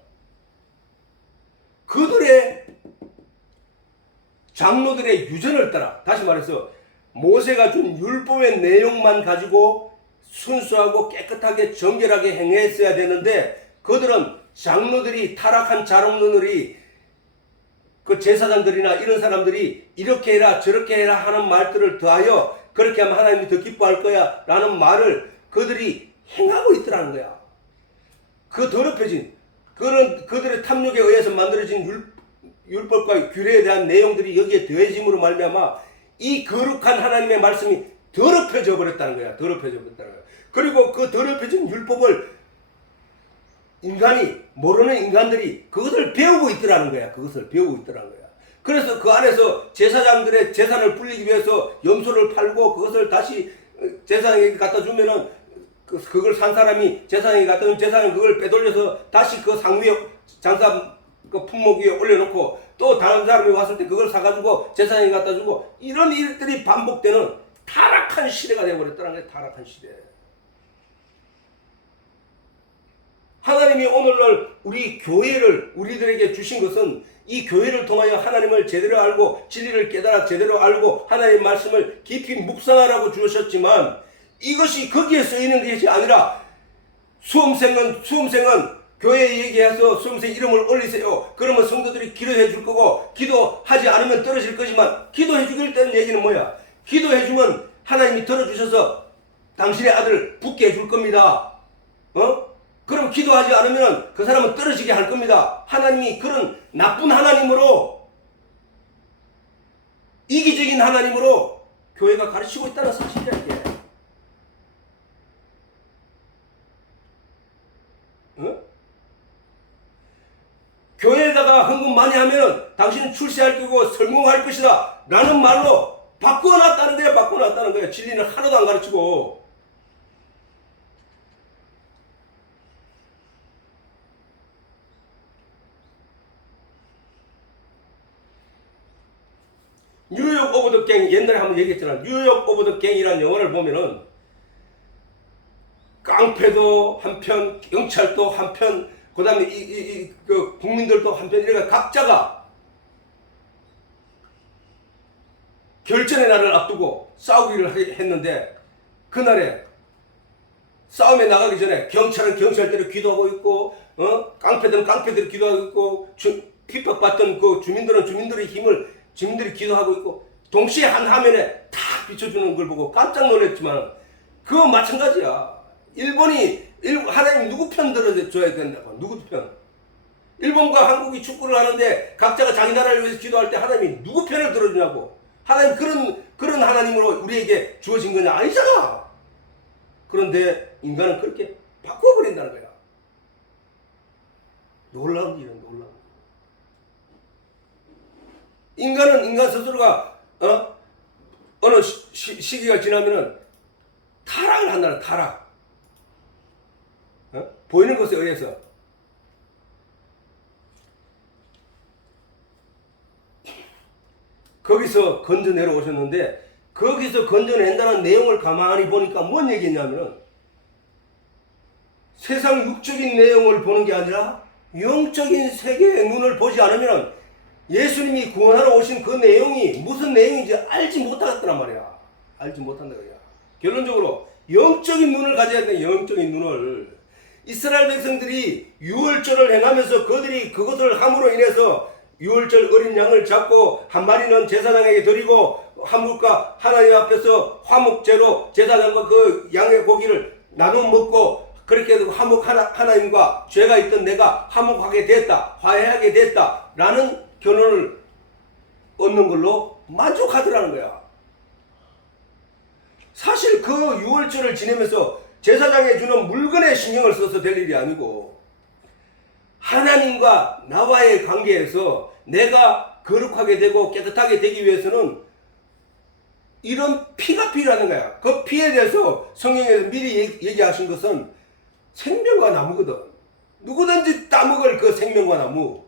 그들의 장로들의 유전을 따라, 다시 말해서 모세가 준 율법의 내용만 가지고 순수하고 깨끗하게 정결하게 행했어야 되는데 그들은 장로들이 타락한 장로들이 그 제사장들이나 이런 사람들이 이렇게 해라 저렇게 해라 하는 말들을 더하여 그렇게 하면 하나님이 더 기뻐할 거야 라는 말을 그들이 행하고 있더라는 거야. 그 더럽혀진 그들의 탐욕에 의해서 만들어진 율법과 규례에 대한 내용들이 여기에 더해짐으로 말미암아 이 거룩한 하나님의 말씀이 더럽혀져 버렸다는 거야. 더럽혀져 버렸다는 거야. 그리고 그 더럽혀진 율법을 인간이 모르는 인간들이 그것을 배우고 있더라는 거야. 그것을 배우고 있더라는 거야. 그래서 그 안에서 제사장들의 재산을 불리기 위해서 염소를 팔고 그것을 다시 제사장에게 갖다 주면은 그걸 산 사람이 제사장에게 갖다 주면 제사장이 그걸 빼돌려서 다시 그 상위에 장사 그 품목 위에 올려놓고 또 다른 사람이 왔을 때 그걸 사가지고 제사장에게 갖다 주고 이런 일들이 반복되는 타락한 시대가 되어버렸다는 거예요. 타락한 시대. 하나님이 오늘날 우리 교회를 우리들에게 주신 것은 이 교회를 통하여 하나님을 제대로 알고 진리를 깨달아 제대로 알고 하나님의 말씀을 깊이 묵상하라고 주셨지만 이것이 거기에 쓰이는 것이 아니라 수험생은 교회에 얘기해서 수험생 이름을 올리세요. 그러면 성도들이 기도해 줄 거고 기도하지 않으면 떨어질 거지만 기도해 주길 때는 얘기는 뭐야? 기도해 주면 하나님이 들어주셔서 당신의 아들 붙게 해줄 겁니다. 그럼 기도하지 않으면 그 사람은 떨어지게 할 겁니다. 하나님이 그런 나쁜 하나님으로 이기적인 하나님으로 교회가 가르치고 있다는 사실이야 이게. 교회에다가 헌금 많이 하면 당신은 출세할 거고 성공할 것이다 라는 말로 바꿔놨다는 거야. 바꿔놨다는 거야. 진리는 하나도 안 가르치고. 뉴욕 오브 더 갱, 옛날에 한번 얘기했잖아. 뉴욕 오브 더 갱이라는 영화를 보면은 깡패도 한편, 경찰도 한편, 그 다음에 그 국민들도 한편, 이렇게 각자가 결전의 날을 앞두고 싸우기를 했는데 그날에 싸움에 나가기 전에 경찰은 경찰대로 기도하고 있고 깡패들은 깡패대로 기도하고 있고 핍박받던 그 주민들은 주민들의 힘을 주민들이 기도하고 있고 동시에 한 화면에 탁 비춰주는 걸 보고 깜짝 놀랐지만 그거 마찬가지야. 하나님 누구 편 들어줘야 된다고. 누구 편? 일본과 한국이 축구를 하는데 각자가 자기 나라를 위해서 기도할 때 하나님이 누구 편을 들어주냐고. 하나님 그런 하나님으로 우리에게 주어진 거냐? 아니잖아. 그런데 인간은 그렇게 바꿔버린다는 거야. 놀라운 일은 놀라운. 인간은 인간 스스로가 어느 시기가 지나면은 타락을 한다는 타락. 보이는 것에 의해서 거기서 건져 내려오셨는데 거기서 건져낸다는 내용을 가만히 보니까 뭔 얘기냐면은 세상 육적인 내용을 보는 게 아니라 영적인 세계의 눈을 보지 않으면 예수님이 구원하러 오신 그 내용이 무슨 내용인지 알지 못하겠단 말이야. 알지 못한다 그야. 결론적으로 영적인 눈을 가져야 돼. 영적인 눈을. 이스라엘 백성들이 유월절을 행하면서 그들이 그것을 함으로 인해서 유월절 어린 양을 잡고 한 마리는 제사장에게 드리고 한물과 하나님 앞에서 화목제로 제사장과 그 양의 고기를 나눠 먹고 그렇게 화목 하나님과 죄가 있던 내가 화목하게 됐다, 화해하게 됐다 라는 결론을 얻는 걸로 만족하더라는 거야. 사실 그 유월절을 지내면서 제사장에 주는 물건에 신경을 써서 될 일이 아니고 하나님과 나와의 관계에서 내가 거룩하게 되고 깨끗하게 되기 위해서는 이런 피가 필요하는 거야. 그 피에 대해서 성경에서 미리 얘기하신 것은 생명과 나무거든. 누구든지 따먹을 그 생명과 나무,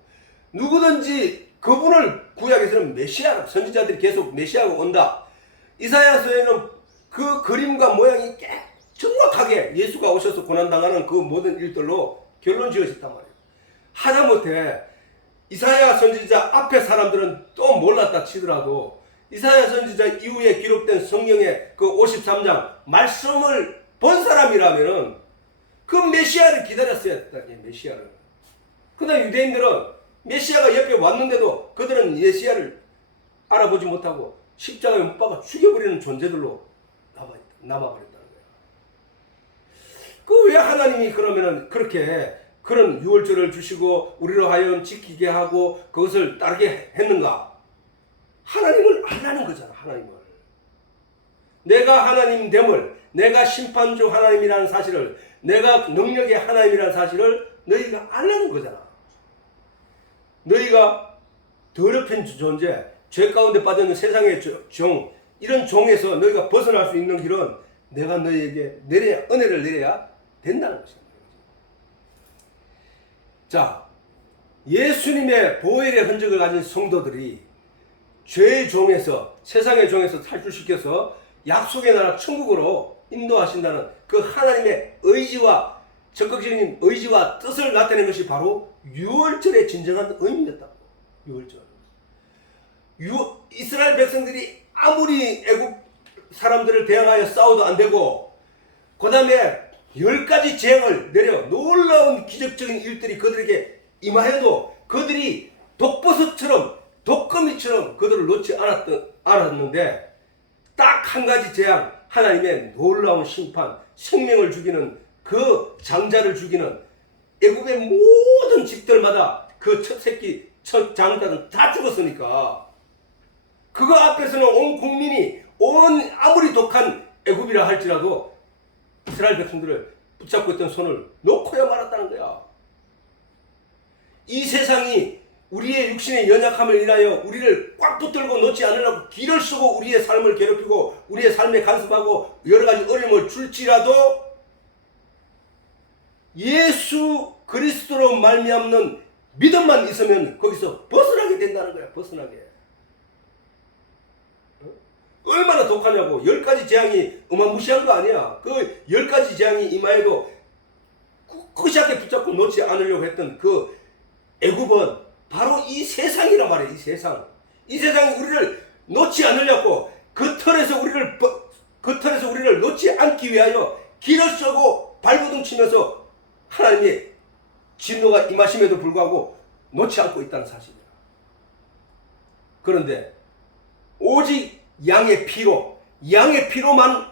누구든지 그분을 구약에서는 메시아, 선지자들이 계속 메시아가 온다. 이사야서에는 그 그림과 모양이 정확하게 예수가 오셔서 고난당하는 그 모든 일들로 결론 지어졌단 말이에요. 하다못해 이사야 선지자 앞에 사람들은 또 몰랐다 치더라도 이사야 선지자 이후에 기록된 성경의 그 53장 말씀을 본 사람이라면은 그 메시아를 기다렸어야 했다. 메시아를. 그다음 유대인들은 메시아가 옆에 왔는데도 그들은 메시아를 알아보지 못하고 십자가에 못 박아 죽여버리는 존재들로 남아버렸다는 거예요. 그 왜 하나님이 그러면은 그렇게 그런 유월절을 주시고 우리로 하여금 지키게 하고 그것을 따르게 했는가? 하나님을 알라는 거잖아. 하나님을. 내가 하나님 됨을, 내가 심판주 하나님이라는 사실을, 내가 능력의 하나님이라는 사실을 너희가 알라는 거잖아. 너희가 더럽힌 존재, 죄 가운데 빠져있는 세상의 종, 이런 종에서 너희가 벗어날 수 있는 길은 내가 너희에게 은혜를 내려야 된다는 것입니다. 자, 예수님의 보혈의 흔적을 가진 성도들이 죄의 종에서, 세상의 종에서 탈출시켜서 약속의 나라 천국으로 인도하신다는 그 하나님의 의지와 적극적인 의지와 뜻을 나타낸 것이 바로 유월절의 진정한 의미였다. 유월절. 이스라엘 백성들이 아무리 애국 사람들을 대항하여 싸워도 안 되고, 그 다음에 10가지 재앙을 내려 놀라운 기적적인 일들이 그들에게 임하여도 그들이 독버섯처럼 독거미처럼 그들을 놓지 않았는데 딱 한 가지 재앙, 하나님의 놀라운 심판, 생명을 죽이는 그 장자를 죽이는 애굽의 모든 집들마다 그 첫 새끼, 첫 장자는 다 죽었으니까 그거 앞에서는 온 국민이 아무리 독한 애굽이라 할지라도 이스라엘 백성들을 붙잡고 있던 손을 놓고야 말았다는 거야. 이 세상이 우리의 육신의 연약함을 인하여 우리를 꽉 붙들고 놓지 않으려고 길을 쓰고 우리의 삶을 괴롭히고 우리의 삶에 간섭하고 여러 가지 어려움을 줄지라도 예수 그리스도로 말미암는 믿음만 있으면 거기서 벗어나게 된다는 거야. 벗어나게. 얼마나 독하냐고. 10가지 재앙이 어마무시한 거 아니야. 그 10가지 재앙이 임하여도 끝이하게 붙잡고 놓지 않으려고 했던 그 애굽은 바로 이 세상이란 말이야. 이 세상. 이 세상이 우리를 놓지 않으려고 그 털에서 우리를 놓지 않기 위하여 길을 쓰고 발버둥 치면서 하나님의 진노가 임하심에도 불구하고 놓지 않고 있다는 사실이야. 그런데 오직 양의 피로만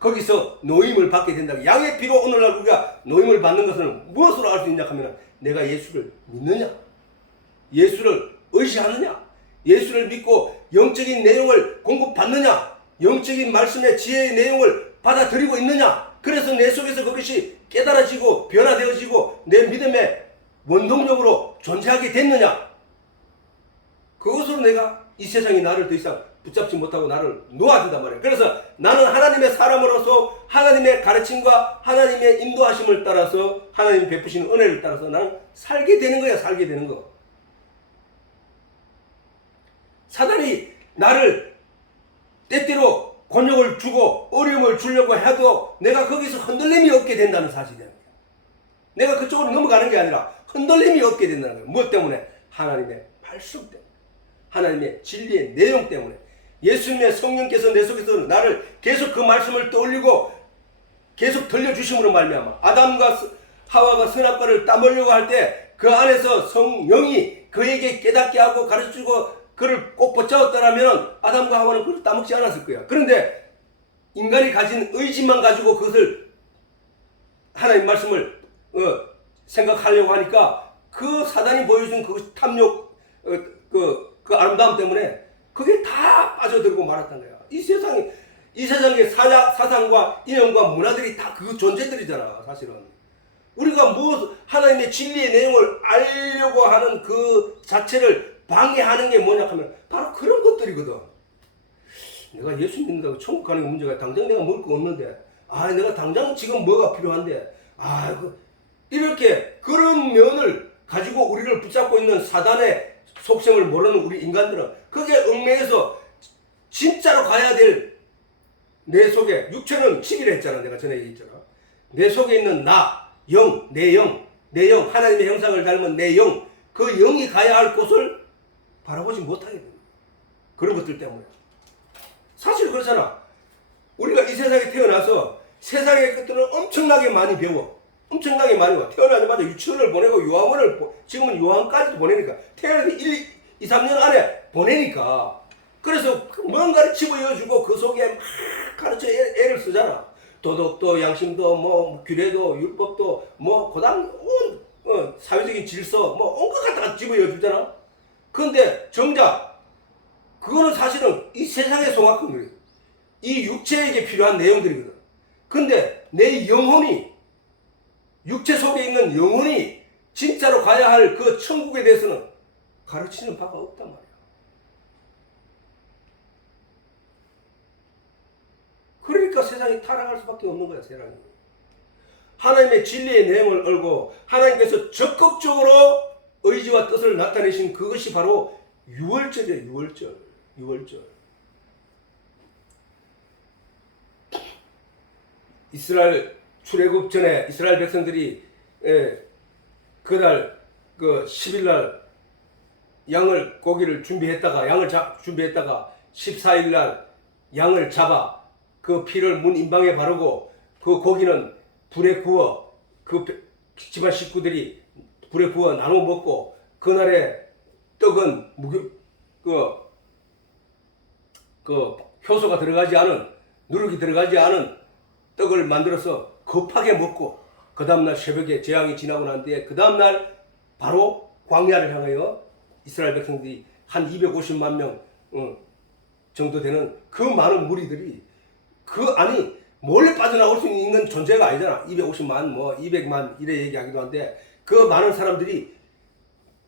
거기서 노임을 받게 된다. 양의 피로 오늘날 우리가 노임을 받는 것은 무엇으로 알 수 있냐 하면 내가 예수를 믿느냐, 예수를 의지하느냐, 예수를 믿고 영적인 내용을 공급받느냐, 영적인 말씀의 지혜의 내용을 받아들이고 있느냐. 그래서 내 속에서 그것이 깨달아지고 변화되어지고 내 믿음의 원동력으로 존재하게 됐느냐. 그것으로 내가 이 세상이 나를 더 이상 붙잡지 못하고 나를 놓아준단 말이에요. 그래서 나는 하나님의 사람으로서 하나님의 가르침과 하나님의 인도하심을 따라서 하나님 베푸시는 은혜를 따라서 나는 살게 되는 거야. 살게 되는 거. 사단이 나를 때때로 곤욕을 주고 어려움을 주려고 해도 내가 거기서 흔들림이 없게 된다는 사실이야. 내가 그쪽으로 넘어가는 게 아니라 흔들림이 없게 된다는 거예요. 무엇 때문에? 하나님의 말씀 때문에. 하나님의 진리의 내용 때문에. 예수님의 성령께서 내 속에서 나를 계속 그 말씀을 떠올리고 계속 들려주심으로 말미암아 아담과 하와가 선악과를 따먹으려고 할 때 그 안에서 성령이 그에게 깨닫게 하고 가르치고 그를 꼭 붙잡았더라면 아담과 하와는 그걸 따먹지 않았을 거야. 그런데 인간이 가진 의지만 가지고 그것을 하나님 말씀을 생각하려고 하니까 그 사단이 보여준 그 탐욕 그 아름다움 때문에 그게 다 빠져들고 말았던 거야. 이 세상의 사상과 이념과 문화들이 다 그 존재들이잖아. 사실은 우리가 하나님의 진리의 내용을 알려고 하는 그 자체를 방해하는 게 뭐냐 하면 바로 그런 것들이거든. 내가 예수 믿는다고 천국 가는 게 문제가 당장 내가 먹을 거 없는데 내가 당장 지금 뭐가 필요한데 이렇게 그런 면을 가지고 우리를 붙잡고 있는 사단의 속성을 모르는 우리 인간들은 그게 얽매여서 진짜로 가야 될 내 속에 육체는 10이라 했잖아. 내가 전에 얘기했잖아. 내 속에 있는 나, 영, 내 영, 하나님의 형상을 닮은 내 영, 그 영이 가야 할 곳을 바라보지 못하게 됩니다. 그런 것들 때문에. 사실 그렇잖아. 우리가 이 세상에 태어나서 세상의 것들을 엄청나게 많이 배워. 엄청나게 많이 와. 태어나자마자 유치원을 보내고 유아원을 지금은 유아원까지도 보내니까 태어나서 1, 2, 3년 안에 보내니까 그래서 뭔가를 집어여주고 그 속에 막 가르쳐 애를 쓰잖아. 도덕도 양심도 뭐 규례도 율법도 뭐 고당 사회적인 질서 뭐 온것 갖다가 집어여주잖아. 그런데 정작 그거는 사실은 이 세상의 송악금들이 이 육체에게 필요한 내용들이거든. 근데 내 영혼이 육체 속에 있는 영혼이 진짜로 가야 할 그 천국에 대해서는 가르치는 바가 없단 말이야. 그러니까 세상이 타락할 수밖에 없는 거야. 세상이. 하나님의 진리의 내용을 알고 하나님께서 적극적으로 의지와 뜻을 나타내신 그것이 바로 유월절이에요. 유월절. 이스라엘 출애굽 전에 이스라엘 백성들이 그날 그 10일날 고기를 준비했다가 양을 준비했다가 14일날 양을 잡아 그 피를 문 인방에 바르고 그 고기는 불에 구워 그 집안 식구들이 불에 구워 나눠 먹고 그날의 떡은 그 효소가 들어가지 않은 누룩이 들어가지 않은 떡을 만들어서 급하게 먹고 그 다음날 새벽에 재앙이 지나고 난 뒤에 그 다음날 바로 광야를 향하여 이스라엘 백성들이 한 250만 명 정도 되는 그 많은 무리들이 그 안이 몰래 빠져나올 수 있는 존재가 아니잖아. 250만 뭐 200만 이래 얘기하기도 한데 그 많은 사람들이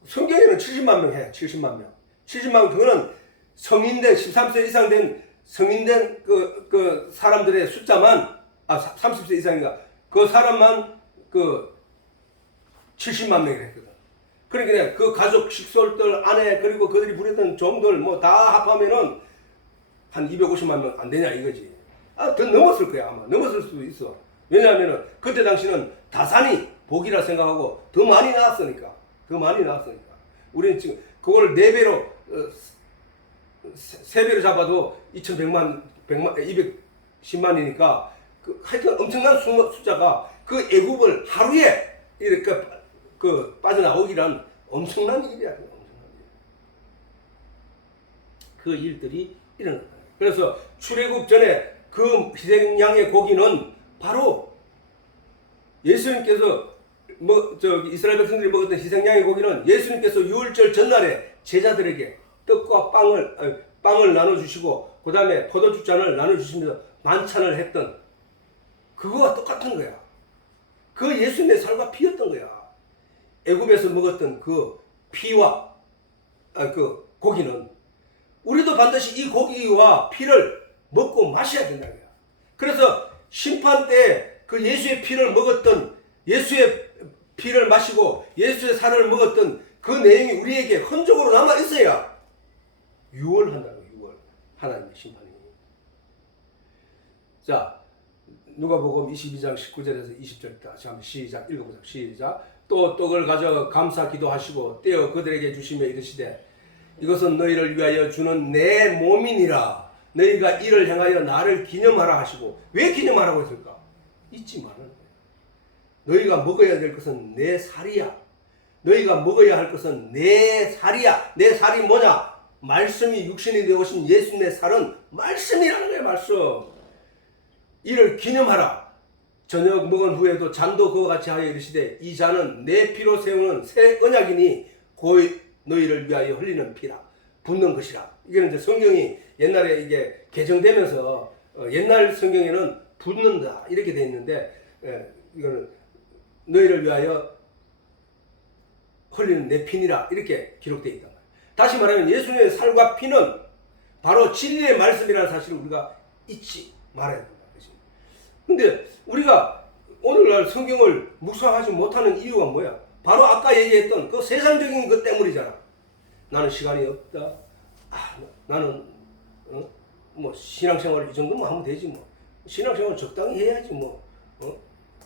성경에는 70만 명 해. 70만 명. 70만 명 그거는 성인된 13세 이상 된 성인된 그 사람들의 숫자만 30세 이상인가 그 사람만 70만 명이라 했거든. 그러니까 그 가족 식솔들 안에 그리고 그들이 부렸던 종들 뭐 다 합하면은 한 250만 명 안 되냐 이거지. 더 넘었을 거야. 아마 넘었을 수도 있어. 왜냐하면은 그때 당시는 다산이 복이라 생각하고 더 많이 나왔으니까. 우리는 지금 그걸 4배로 3배로 잡아도 2100만 210만이니까 하여튼 엄청난 숫자가 그 애굽을 하루에 이렇게 빠져나오기란 엄청난 일이야. 그 일들이 일어났다. 그래서 출애굽 전에 그 희생양의 고기는 바로 예수님께서 이스라엘 백성들이 먹었던 희생양의 고기는 예수님께서 유월절 전날에 제자들에게 떡과 빵을 나눠주시고 그 다음에 포도주 잔을 나눠주시면서 만찬을 했던 그거와 똑같은 거야. 그 예수님의 살과 피였던 거야. 애굽에서 먹었던 그 피와 그 고기는 우리도 반드시 이 고기와 피를 먹고 마셔야 된다는 거야. 그래서 심판 때 그 예수의 피를 먹었던 예수의 피를 마시고 예수의 살을 먹었던 그 내용이 우리에게 흔적으로 남아 있어야 유월한다는 거야. 유월. 하나님의 심판이. 자, 누가복음 22장 19절에서 20절 다시 한번 시작 읽어보자. 시작. 또 떡을 가져 감사 기도하시고 떼어 그들에게 주시며 이르시되 이것은 너희를 위하여 주는 내 몸이니라. 너희가 이를 향하여 나를 기념하라 하시고 왜 기념하라고 했을까? 잊지 말라는 거예요. 너희가 먹어야 될 것은 내 살이야. 너희가 먹어야 할 것은 내 살이야. 내 살이 뭐냐? 말씀이 육신이 되어오신 예수님의 살은 말씀이라는 거예요. 말씀. 이를 기념하라. 저녁 먹은 후에도 잔도 그와 같이 하여 이르시되 이 잔은 내 피로 세우는 새 언약이니 곧 너희를 위하여 흘리는 피라. 붓는 것이라. 이거는 이제 성경이 옛날에 이게 개정되면서 옛날 성경에는 붓는다 이렇게 돼 있는데 이거는 너희를 위하여 흘리는 내 피니라 이렇게 기록되어 있다. 다시 말하면 예수님의 살과 피는 바로 진리의 말씀이라는 사실을 우리가 잊지 말아야 된다. 근데 우리가 오늘날 성경을 묵상하지 못하는 이유가 뭐야? 바로 아까 얘기했던 그 세상적인 것 때문이잖아. 나는 시간이 없다. 나는 뭐 신앙생활 이 정도면 하면 되지 뭐. 신앙생활 적당히 해야지 뭐.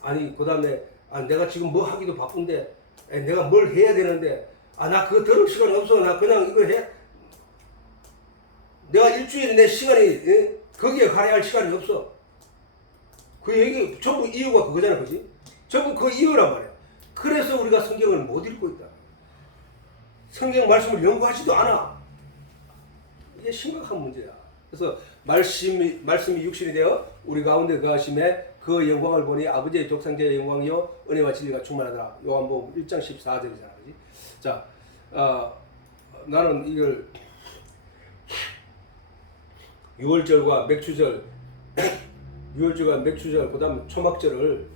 아니 그다음에 내가 지금 뭐 하기도 바쁜데 내가 뭘 해야 되는데 나 그거 들을 시간 없어. 나 그냥 이거 해. 내가 일주일에 내 시간이 거기에 가야 할 시간이 없어. 그 얘기 전부 이유가 그거잖아, 그지? 전부 그 이유란 말이야. 그래서 우리가 성경을 못 읽고 있다. 성경 말씀을 연구하지도 않아. 이게 심각한 문제야. 그래서 말씀이 육신이 되어 우리 가운데 거하심에 그 영광을 보니 아버지의 독생자의 영광이요 은혜와 진리가 충만하더라. 요한복음 1장 14절이잖아, 그지? 자, 나는 이걸 유월절과 맥주절, 유월절과 맥주절, 그 다음에 초막절을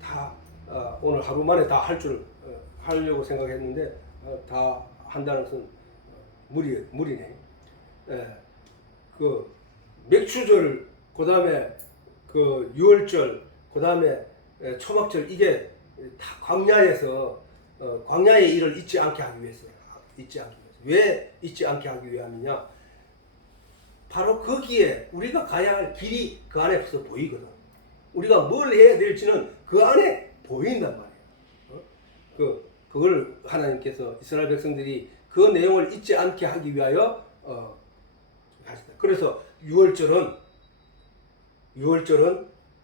다 오늘 하루 만에 다 하려고 생각했는데 다 한다는 것은 무리네. 그 맥주절, 그 다음에 그 유월절, 그 다음에 초막절 이게 다 광야에서 광야의 일을 잊지 않게 하기 위해서. 왜 잊지 않게 하기 위함이냐? 바로 거기에 우리가 가야 할 길이 그 안에서 보이거든. 우리가 뭘 해야 될지는 그 안에 보인단 말이에요. 그걸 하나님께서 이스라엘 백성들이 그 내용을 잊지 않게 하기 위하여 하셨다. 그래서 유월절은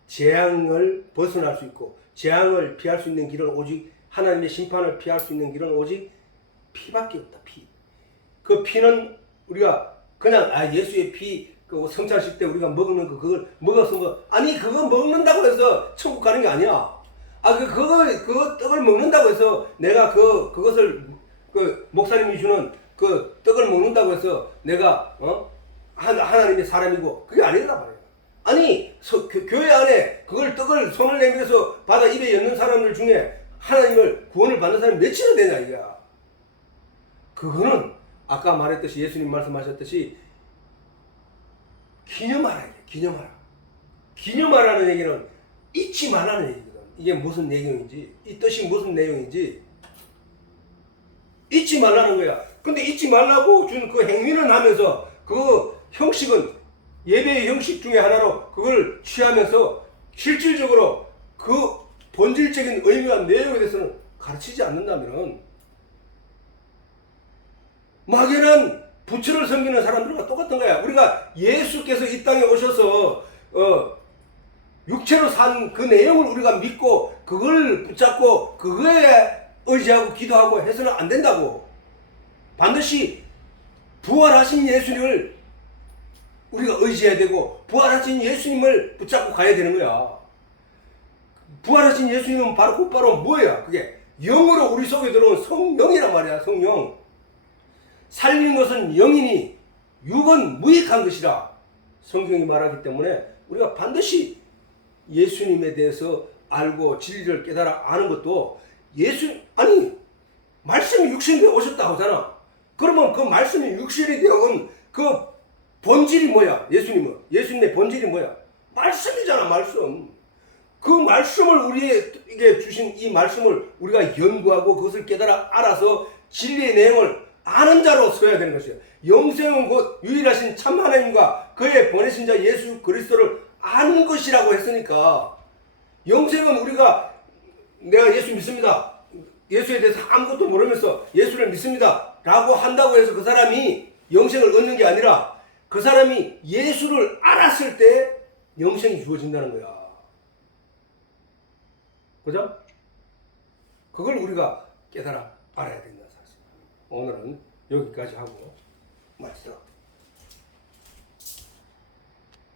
재앙을 벗어날 수 있고 재앙을 피할 수 있는 길은 오직 하나님의 심판을 피할 수 있는 길은 오직 피밖에 없다. 피. 그 피는 우리가 그냥 예수의 피 그 성찬식 때 우리가 먹는 그걸 먹어서 그거 먹는다고 해서 천국 가는 게 아니야. 그거 떡을 먹는다고 해서 내가 그것을 목사님이 주는 그 떡을 먹는다고 해서 내가 하나님의 사람이고 그게 아니란 말이야. 아니 교회 안에 그걸 떡을 손을 내밀어서 받아 입에 넣는 사람들 중에 하나님을 구원을 받는 사람이 몇이나 되냐 이거야. 그거는 아까 말했듯이 예수님 말씀하셨듯이 기념하라는 얘기는 잊지 말라는 얘기거든. 이게 무슨 내용인지, 이 뜻이 무슨 내용인지 잊지 말라는 거야. 근데 잊지 말라고 준 그 행위는 하면서 그 형식은 예배의 형식 중에 하나로 그걸 취하면서 실질적으로 그 본질적인 의미와 내용에 대해서는 가르치지 않는다면 막연한 부처를 섬기는 사람들과 똑같은 거야. 우리가 예수께서 이 땅에 오셔서 육체로 산 그 내용을 우리가 믿고 그걸 붙잡고 그거에 의지하고 기도하고 해서는 안 된다고. 반드시 부활하신 예수님을 우리가 의지해야 되고 부활하신 예수님을 붙잡고 가야 되는 거야. 부활하신 예수님은 곧바로 뭐야? 그게 영으로 우리 속에 들어온 성령이란 말이야. 성령. 살리는 것은 영이니 육은 무익한 것이라 성경이 말하기 때문에 우리가 반드시 예수님에 대해서 알고 진리를 깨달아 아는 것도 말씀이 육신이 되어 오셨다고 하잖아. 그러면 그 말씀이 육신이 되어 온 그 본질이 뭐야? 예수님의 본질이 뭐야? 말씀이잖아. 말씀. 그 말씀을 우리에게 주신 이 말씀을 우리가 연구하고 그것을 깨달아 알아서 진리의 내용을 아는 자로 서야 되는 것이에요. 영생은 곧 유일하신 참 하나님과 그의 보내신 자 예수 그리스도를 아는 것이라고 했으니까 영생은 내가 예수 믿습니다. 예수에 대해서 아무것도 모르면서 예수를 믿습니다 라고 한다고 해서 그 사람이 영생을 얻는 게 아니라 그 사람이 예수를 알았을 때 영생이 주어진다는 거야. 그죠? 그걸 우리가 깨달아 알아야 된다는 사실. 오늘은 여기까지 하고 마치도록.